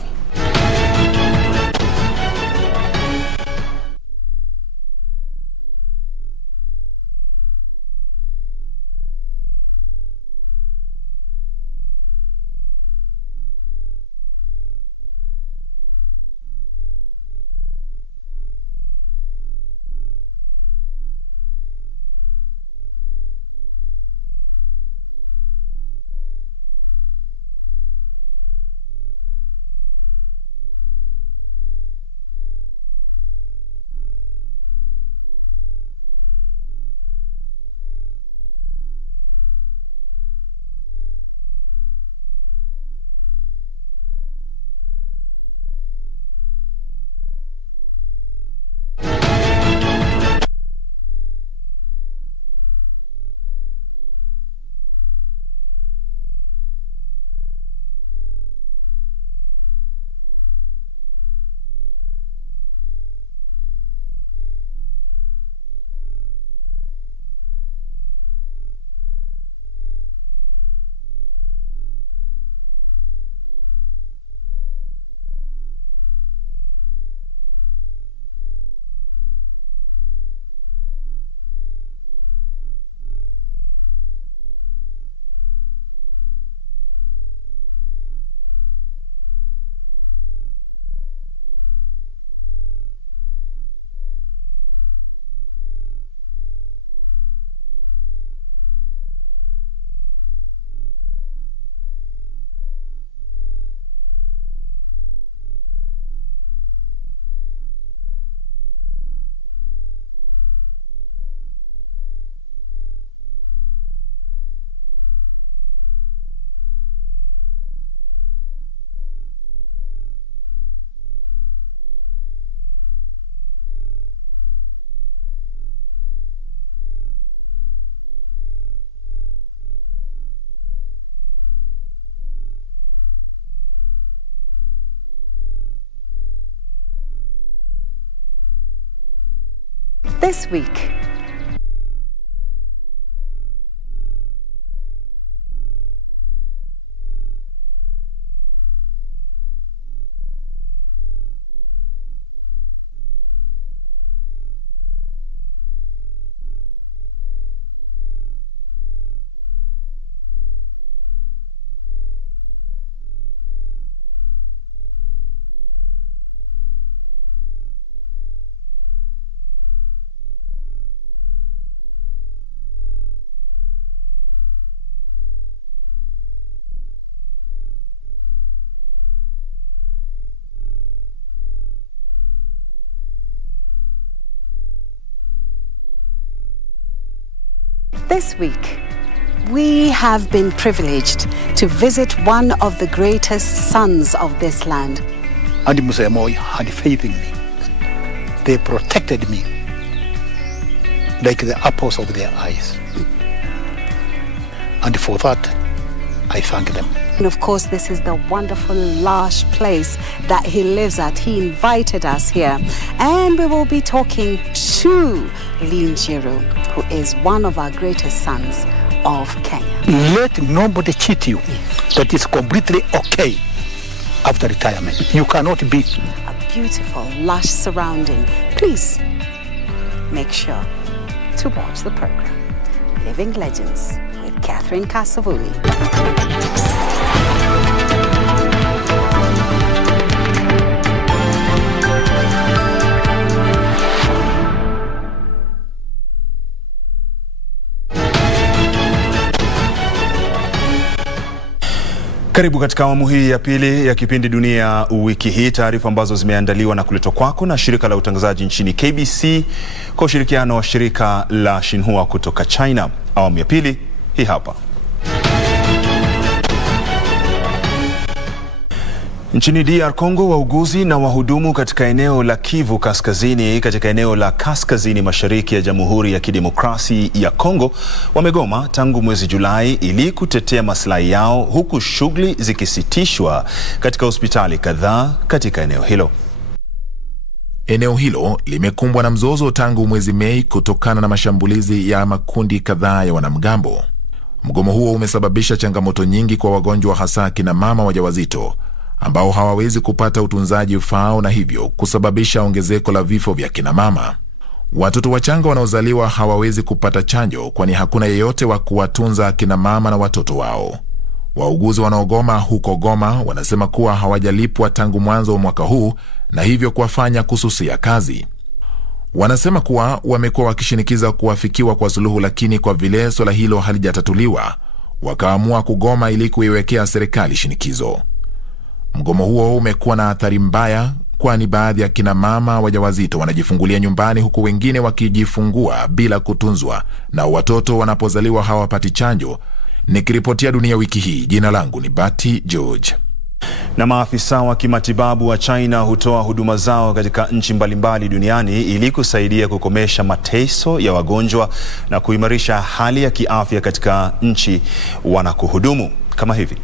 This week. This week, we have been privileged to visit one of the greatest sons of this land. And Musemoy had faith in me. They protected me like the apples of their eyes. And for that, I thank them. And of course, this is the wonderful, lush place that he lives at. He invited us here. And we will be talking to Linjiru, who is one of our greatest sons of Kenya. Let nobody cheat you. That is completely okay after retirement. You cannot be. A beautiful, lush surrounding. Please make sure to watch the program Living Legends with Catherine Kasavuli. Karibu katika awamu hii ya pili ya kipindi Dunia Wiki Hii, taarifa ambazo zimeandaliwa na kuletwa kwako na shirika la utangazaji nchini KBC kwa ushirikiano wa shirika la Xinhua kutoka China. Awamu ya pili hii hapa. Nchini DR Congo, wauguzi na wahudumu katika eneo la Kivu Kaskazini katika eneo la kaskazini mashariki ya Jamhuri ya Kidemokrasi ya Kongo wamegoma tangu mwezi Julai ili kutetea maslahi yao, huku shughuli zikisitishwa katika hospitali kadhaa katika eneo hilo. Eneo hilo limekumbwa na mzozo tangu mwezi Mei kutokana na mashambulizi ya makundi kadhaa ya wanamgambo. Mgomo huo umesababisha changamoto nyingi kwa wagonjwa, hasa kina mama wajawazito ambao hawawezi kupata utunzaji ufaao na hivyo kusababisha ongezeko la vifo vya kina mama. Watoto wachanga wanaozaliwa hawawezi kupata chanjo kwani hakuna yeyote wa kuwatunza kina mama na watoto wao. Wauguzi wanaogoma huko Goma wanasema kuwa hawajalipwa tangu mwanzo wa mwaka huu na hivyo kuwafanya kususia kazi. Wanasema kuwa wamekuwa wakishinikiza kuwafikiwa kwa suluhu, lakini kwa vile swala hilo halijatatuliwa, wakaamua kugoma ili kuiwekea serikali shinikizo. Mgomo huo umekuwa na athari mbaya kwani baadhi ya kina mama wajawazito wanajifungulia nyumbani huku wengine wakijifungua bila kutunzwa na watoto wanapozaliwa hawapati chanjo. Nikiripotia Dunia Wiki Hii, jina langu ni Bati George. Na maafisa wa kimatibabu wa China hutoa huduma zao katika nchi mbalimbali duniani ili kusaidia kukomesha mateso ya wagonjwa na kuimarisha hali ya kiafya katika nchi wanakohudumu. Kama hivi.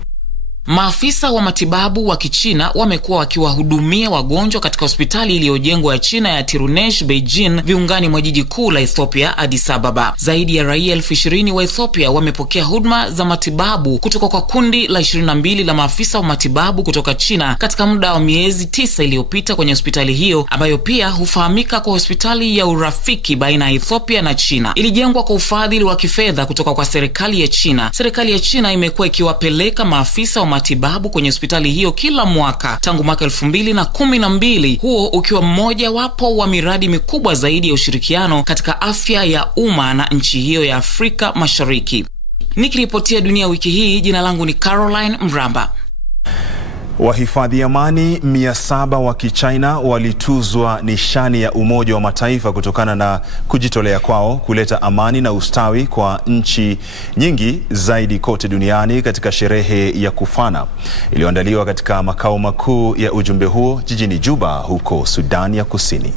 Maafisa wa matibabu wa Kichina wamekuwa wakiwahudumia wagonjwa katika hospitali iliyojengwa ya China ya Tirunesh, Beijing, viungani mwa jiji kuu la Ethiopia, Addis Ababa. Zaidi ya raia 20,000 wa Ethiopia wamepokea huduma za matibabu kutoka kwa kundi la 22 la maafisa wa matibabu kutoka China katika muda wa miezi 9 iliyopita kwenye hospitali hiyo, ambayo pia hufahamika kwa hospitali ya urafiki baina ya Ethiopia na China. Ilijengwa kwa ufadhili wa kifedha kutoka kwa serikali ya China. Serikali ya China imekuwa ikiwapeleka maafisa wa matibabu kwenye hospitali hiyo kila mwaka tangu mwaka 2012, huo ukiwa mmoja wapo wa miradi mikubwa zaidi ya ushirikiano katika afya ya umma na nchi hiyo ya Afrika Mashariki. Nikiripotia Dunia Wiki Hii, jina langu ni Caroline Mramba. Wahifadhi amani 700 wa Kichina walituzwa nishani ya Umoja wa Mataifa kutokana na kujitolea kwao kuleta amani na ustawi kwa nchi nyingi zaidi kote duniani katika sherehe ya kufana iliyoandaliwa katika makao makuu ya ujumbe huo jijini Juba huko Sudan ya Kusini.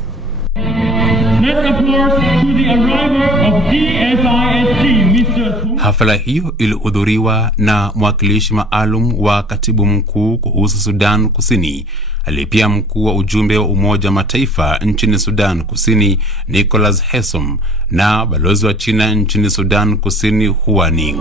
Hafla hiyo ilihudhuriwa na mwakilishi maalum wa katibu mkuu kuhusu Sudan Kusini alipia mkuu wa ujumbe wa Umoja wa Mataifa nchini Sudan Kusini Nicholas Haysom na balozi wa China nchini Sudan Kusini Hua Ning.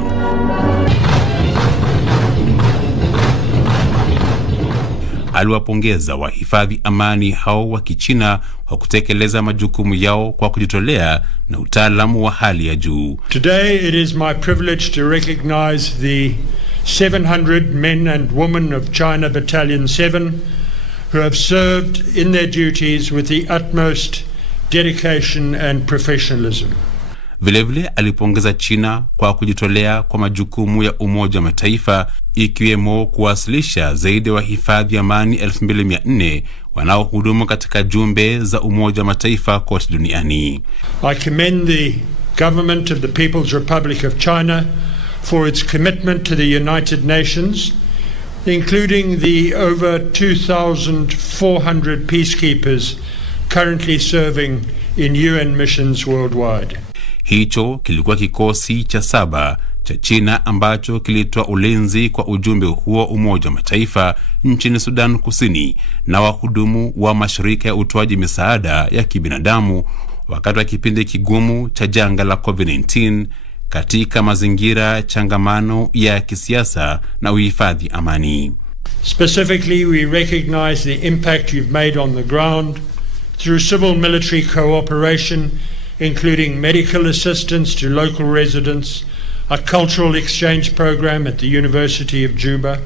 Aliwapongeza wahifadhi amani hao wa Kichina kwa kutekeleza majukumu yao kwa kujitolea na utaalamu wa hali ya juu. Today it is my privilege to recognize the 700 men and women of China Battalion 7 who have served in their duties with the utmost dedication and professionalism. Vilevile alipongeza China kwa kujitolea kwa majukumu ya Umoja wa Mataifa, ikiwemo kuwasilisha zaidi ya wahifadhi amani 2400 wanaohudumu katika jumbe za Umoja wa Mataifa kote duniani. I commend the government of the People's Republic of China for its commitment to the United Nations, including the over 2,400 peacekeepers currently serving in UN missions worldwide. Hicho kilikuwa kikosi cha 7 cha China ambacho kilitoa ulinzi kwa ujumbe huo Umoja wa Mataifa nchini Sudan Kusini na wahudumu wa mashirika ya utoaji misaada ya kibinadamu wakati wa kipindi kigumu cha janga la COVID-19 katika mazingira changamano ya kisiasa na uhifadhi amani. Specifically, we recognize the impact you've made on the ground through civil-military cooperation, including medical assistance to local residents, a cultural exchange program at the University of Juba,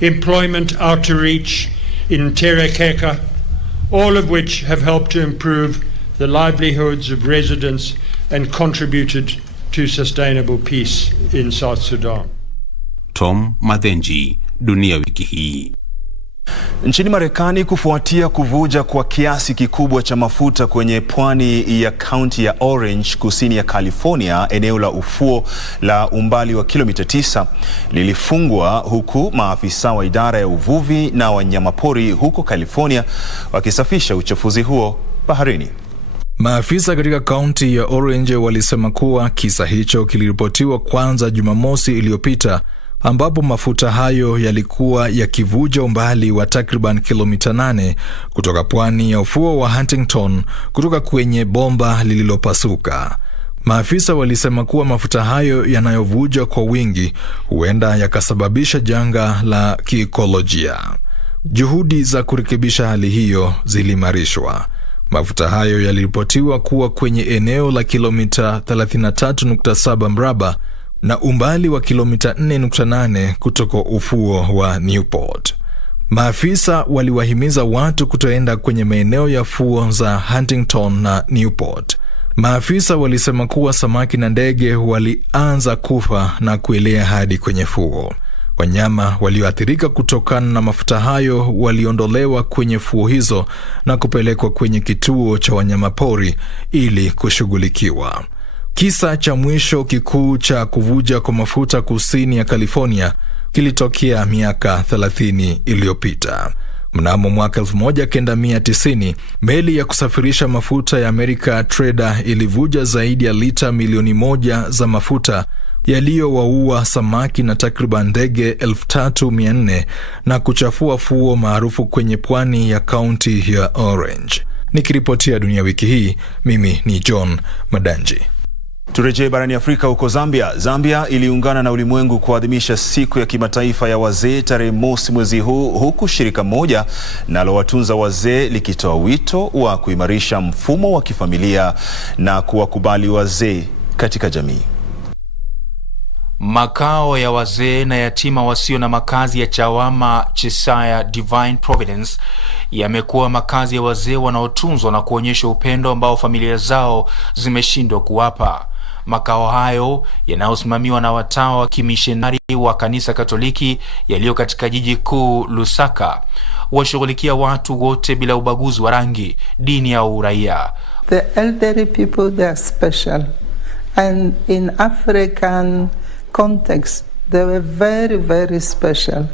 employment outreach in Terekeka, all of which have helped to improve the livelihoods of residents and contributed to sustainable peace in South Sudan. Tom Mathenji, Dunia Wiki Hii. Nchini Marekani, kufuatia kuvuja kwa kiasi kikubwa cha mafuta kwenye pwani ya kaunti ya Orange kusini ya California, eneo la ufuo la umbali wa kilomita 9 lilifungwa, huku maafisa wa idara ya uvuvi na wanyamapori huko California wakisafisha uchafuzi huo baharini. Maafisa katika kaunti ya Orange walisema kuwa kisa hicho kiliripotiwa kwanza Jumamosi iliyopita, ambapo mafuta hayo yalikuwa yakivuja umbali wa takriban kilomita 8 kutoka pwani ya ufuo wa Huntington kutoka kwenye bomba lililopasuka. Maafisa walisema kuwa mafuta hayo yanayovuja kwa wingi huenda yakasababisha janga la kiikolojia. Juhudi za kurekebisha hali hiyo ziliimarishwa. Mafuta hayo yaliripotiwa kuwa kwenye eneo la kilomita 33.7 mraba na umbali wa kilomita 4.8 kutoka ufuo wa Newport. Maafisa waliwahimiza watu kutoenda kwenye maeneo ya fuo za Huntington na Newport. Maafisa walisema kuwa samaki na ndege walianza kufa na kuelea hadi kwenye fuo. Wanyama walioathirika kutokana na mafuta hayo waliondolewa kwenye fuo hizo na kupelekwa kwenye kituo cha wanyamapori ili kushughulikiwa. Kisa cha mwisho kikuu cha kuvuja kwa mafuta kusini ya California kilitokea miaka 30 iliyopita. Mnamo mwaka 1990, meli ya kusafirisha mafuta ya America Trader ilivuja zaidi ya lita milioni 1 za mafuta yaliyowaua samaki na takriban ndege 3,400 na kuchafua fuo maarufu kwenye pwani ya kaunti ya Orange. Nikiripotia Dunia Wiki Hii, mimi ni John Madanji. Turejee barani Afrika, huko Zambia. Zambia iliungana na ulimwengu kuadhimisha siku ya kimataifa ya wazee tarehe 1 mwezi huu, huku shirika moja nalowatunza wazee likitoa wito wa kuimarisha mfumo wa kifamilia na kuwakubali wazee katika jamii. Makao ya wazee na yatima wasio na makazi ya Chawama Chisaya Divine Providence yamekuwa makazi ya wazee wanaotunzwa na kuonyesha upendo ambao familia zao zimeshindwa kuwapa. Makao hayo yanayosimamiwa na watawa wa kimishonari wa kanisa Katoliki yaliyo katika jiji kuu Lusaka washughulikia watu wote bila ubaguzi wa rangi, dini au uraia. The elderly people, they are special, and in African context they were very, very special.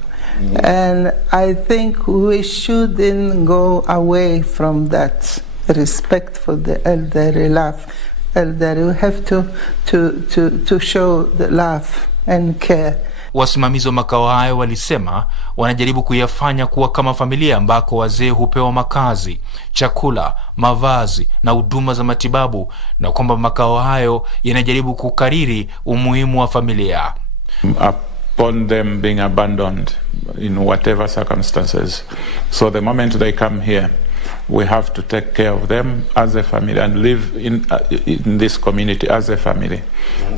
And I think we shouldn't go away from that respect for the elderly love. Elderly, we have to show the love and care Wasimamizi wa makao hayo walisema wanajaribu kuyafanya kuwa kama familia ambako wazee hupewa makazi, chakula, mavazi na huduma za matibabu, na kwamba makao hayo yanajaribu kukariri umuhimu wa familia. Upon them being abandoned in whatever circumstances. So the moment they come here, we have to take care of them as a family and live in this community as a family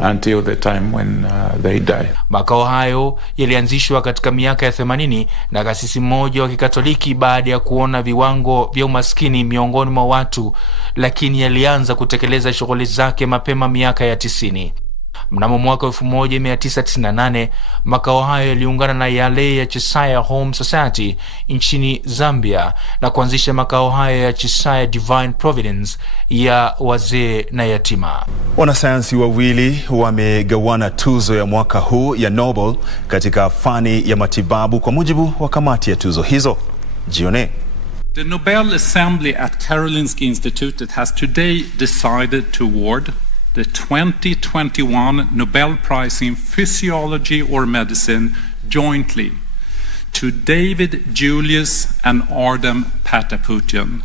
until the time when they die. Makao hayo yalianzishwa katika miaka ya 80 na kasisi mmoja wa Kikatoliki baada ya kuona viwango vya umaskini miongoni mwa watu, lakini yalianza kutekeleza shughuli zake mapema miaka ya 90. Mnamo mwaka 1998 makao hayo yaliungana na yale ya Chisaya Home Society nchini Zambia na kuanzisha makao hayo ya Chisaya Divine Providence ya wazee na yatima. Wanasayansi wawili wamegawana tuzo ya mwaka huu ya Nobel katika fani ya matibabu kwa mujibu wa kamati ya tuzo hizo. Jione. The Nobel Assembly at Karolinska Institutet has today decided to award the 2021 Nobel Prize in Physiology or Medicine jointly to David Julius and Ardem Pataputian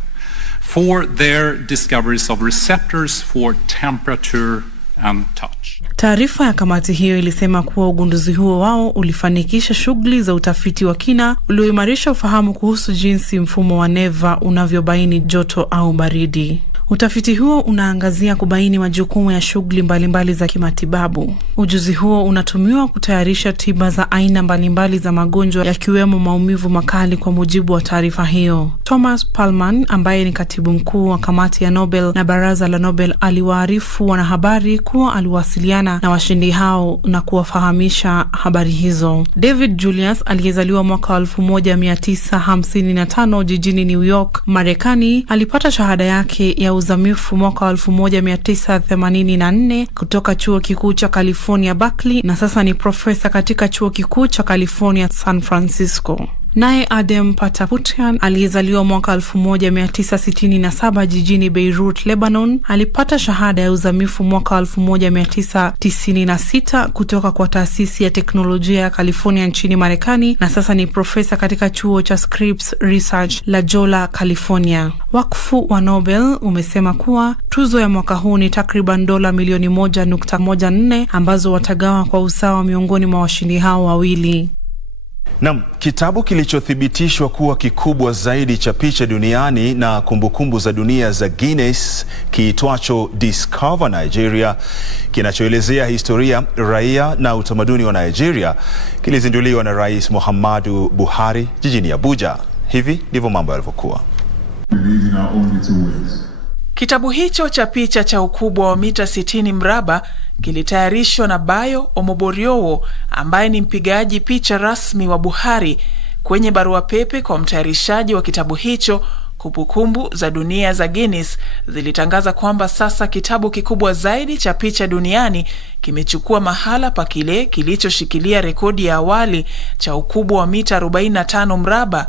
for their discoveries of receptors for temperature and touch. Taarifa ya kamati hiyo ilisema kuwa ugunduzi huo wao ulifanikisha shughuli za utafiti wa kina ulioimarisha ufahamu kuhusu jinsi mfumo wa neva unavyobaini joto au baridi. Utafiti huo unaangazia kubaini majukumu ya shughuli mbalimbali za kimatibabu. Ujuzi huo unatumiwa kutayarisha tiba za aina mbalimbali za magonjwa yakiwemo maumivu makali kwa mujibu wa taarifa hiyo. Thomas Perlman ambaye ni katibu mkuu wa kamati ya Nobel na baraza la Nobel aliwaarifu wanahabari kuwa aliwasiliana na washindi hao na kuwafahamisha habari hizo. David Julius aliyezaliwa mwaka 1955 jijini New York, Marekani, alipata shahada yake ya uzamifu mwaka 1984 kutoka chuo kikuu cha California Berkeley na sasa ni profesa katika chuo kikuu cha California San Francisco. Naye Ardem Pataputian aliyezaliwa mwaka 1967 jijini Beirut, Lebanon, alipata shahada ya uzamifu mwaka 1996 kutoka kwa taasisi ya teknolojia ya California nchini Marekani na sasa ni profesa katika chuo cha Scripps Research La Jolla, California. Wakfu wa Nobel umesema kuwa tuzo ya mwaka huu ni takriban dola milioni 1.14 ambazo watagawa kwa usawa miongoni mwa washindi hao wawili. Naam, kitabu kilichothibitishwa kuwa kikubwa zaidi cha picha duniani na kumbukumbu za dunia za Guinness kiitwacho Discover Nigeria, kinachoelezea historia, raia na utamaduni wa Nigeria, kilizinduliwa na Rais Muhammadu Buhari jijini Abuja. Hivi ndivyo mambo yalivyokuwa. Kitabu hicho cha picha cha ukubwa wa mita 60 mraba kilitayarishwa na Bayo Omoboriowo ambaye ni mpigaji picha rasmi wa Buhari. Kwenye barua pepe kwa mtayarishaji wa kitabu hicho, kumbukumbu za dunia za Guinness zilitangaza kwamba sasa kitabu kikubwa zaidi cha picha duniani kimechukua mahala pa kile kilichoshikilia rekodi ya awali cha ukubwa wa mita 45 mraba.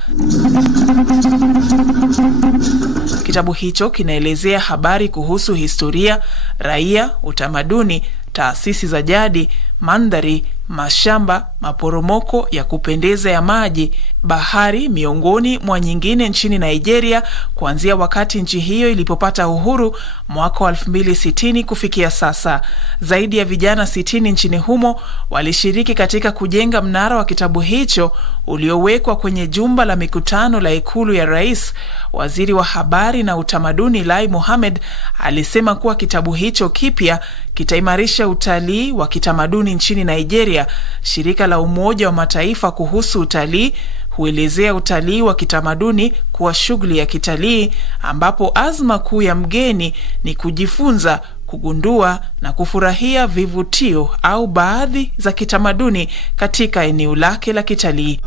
Kitabu hicho kinaelezea habari kuhusu historia, raia, utamaduni, taasisi za jadi, mandhari, mashamba, maporomoko ya kupendeza ya maji, bahari miongoni mwa nyingine nchini Nigeria kuanzia wakati nchi hiyo ilipopata uhuru mwaka 2060 kufikia sasa. Zaidi ya vijana 60 nchini humo walishiriki katika kujenga mnara wa kitabu hicho uliowekwa kwenye jumba la mikutano la ikulu ya rais. Waziri wa habari na utamaduni Lai Mohammed alisema kuwa kitabu hicho kipya kitaimarisha utalii wa kitamaduni nchini Nigeria. Shirika la Umoja wa Mataifa kuhusu utalii huelezea utalii wa kitamaduni kuwa shughuli ya kitalii ambapo azma kuu ya mgeni ni kujifunza, kugundua na kufurahia vivutio au baadhi za kitamaduni katika eneo lake la kitalii.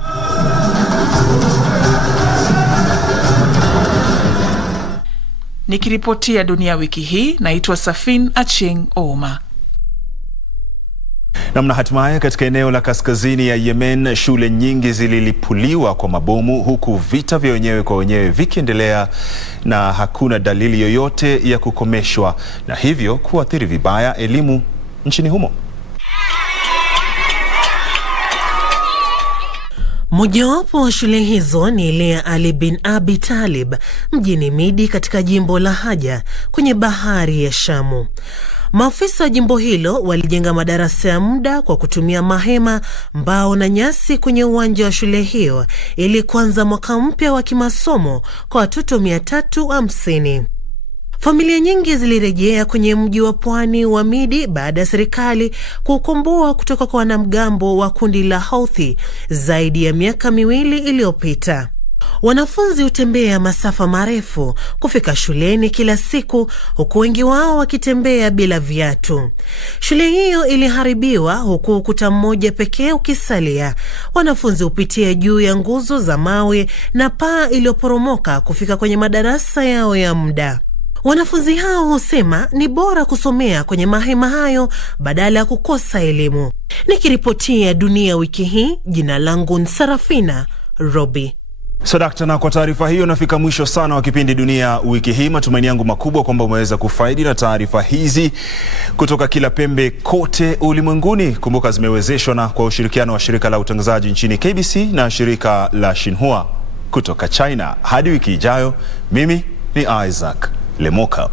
Nikiripotia Dunia Wiki Hii, naitwa Safin Acheng Oma. Namna hatimaye katika eneo la kaskazini ya Yemen, shule nyingi zililipuliwa kwa mabomu huku vita vya wenyewe kwa wenyewe vikiendelea na hakuna dalili yoyote ya kukomeshwa na hivyo kuathiri vibaya elimu nchini humo. Mojawapo wa shule hizo ni ile ya Ali bin Abi Talib mjini Midi katika jimbo la Haja kwenye bahari ya Shamu. Maafisa wa jimbo hilo walijenga madarasa ya muda kwa kutumia mahema, mbao na nyasi kwenye uwanja wa shule hiyo ili kuanza mwaka mpya wa kimasomo kwa watoto 350. Familia nyingi zilirejea kwenye mji wa pwani wa Midi baada ya serikali kukomboa kutoka kwa wanamgambo wa kundi la Houthi zaidi ya miaka 2 iliyopita. Wanafunzi hutembea masafa marefu kufika shuleni kila siku, huku wengi wao wakitembea bila viatu. Shule hiyo iliharibiwa huku ukuta mmoja pekee ukisalia. Wanafunzi hupitia juu ya nguzo za mawe na paa iliyoporomoka kufika kwenye madarasa yao ya muda. Wanafunzi hao husema ni bora kusomea kwenye mahema hayo badala ya kukosa elimu. Nikiripotia Dunia Wiki Hii, jina langu ni Sarafina Robi. Sadakta, na kwa taarifa hiyo nafika mwisho sana wa kipindi Dunia Wiki Hii. Matumaini yangu makubwa kwamba umeweza kufaidi na taarifa hizi kutoka kila pembe kote ulimwenguni. Kumbuka zimewezeshwa na kwa ushirikiano wa shirika la utangazaji nchini KBC na shirika la Xinhua kutoka China. Hadi wiki ijayo, mimi ni Isaac Lemoka.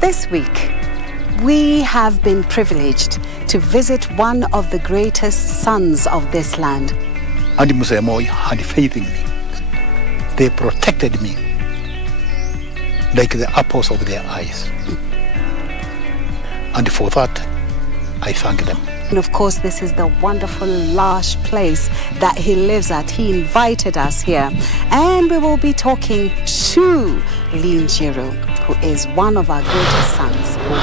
This week, we have been privileged to visit one of the greatest sons of this land. And Mzee Moi had faith in me. They protected me like the apples of their eyes. And for that, I thank them. And of course, this is the wonderful, lush place that he lives at. He invited us here. And we will be talking to Linjiru, who is one of our greatest sons of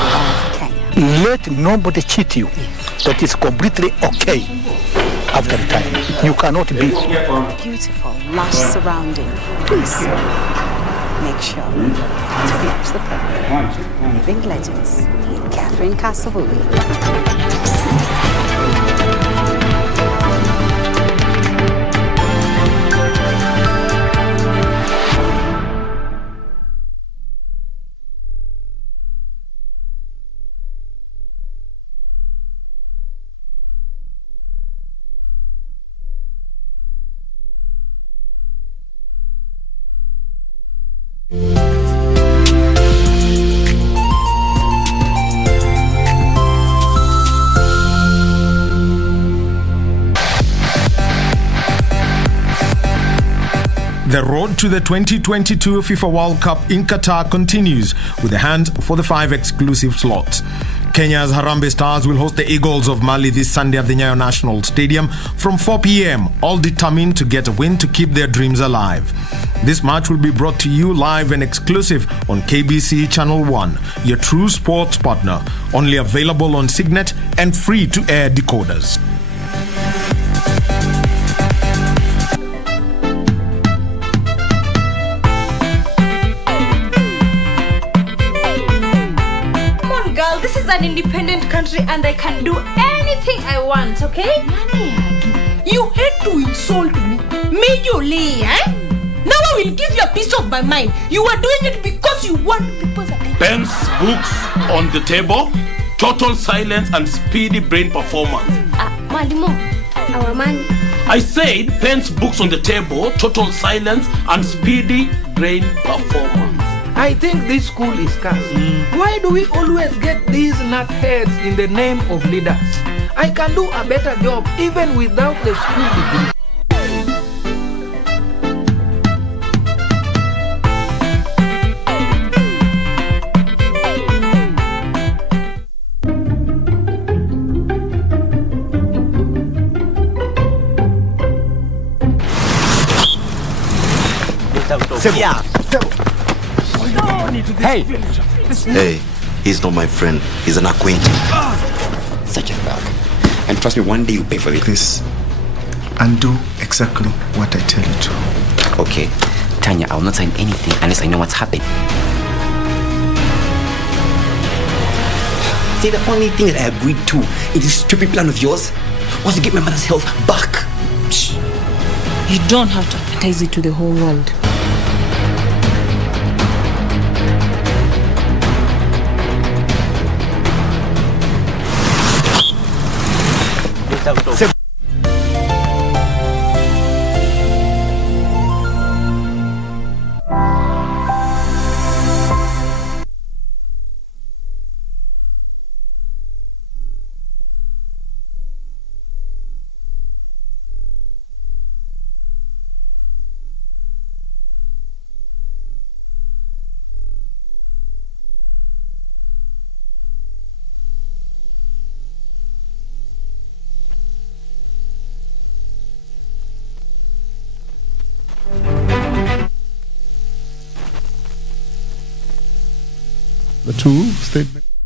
Kenya. Let nobody cheat you. That is completely okay after time. You cannot be. Beautiful, lush surrounding. Please make sure to watch the program Living Legends with Catherine Kasabuli. The road to the 2022 FIFA World Cup in Qatar continues with the hunt for the 5 exclusive slots. Kenya's Harambee Stars will host the Eagles of Mali this Sunday at the Nyayo National Stadium from 4 p.m, all determined to get a win to keep their dreams alive. This match will be brought to you live and exclusive on KBC Channel 1, your true sports partner, only available on Signet and free-to-air decoders. This is an independent country and I can do anything I want, okay? You hate to insult me majorly, eh? Now I will give you a piece of my mind. You are doing it because you want people's attention. Pens, books on the table, total silence and speedy brain performance. Malimo, our man. I said pens, books on the table, total silence and speedy brain performance. I think this school is cursed. Why do we always get these nutheads in the name of leaders? I can do a better job even without the school degree. Hey, he's not my friend. He's an acquaintance. Such a thug. And trust me, one day you'll pay for it. Please, and do exactly what I tell you to. Okay, Tanya, I will not sign anything unless I know what's happened. See, the only thing that I agreed to in this stupid plan of yours was to get my mother's health back. You don't have to advertise it to the whole world. The two statements.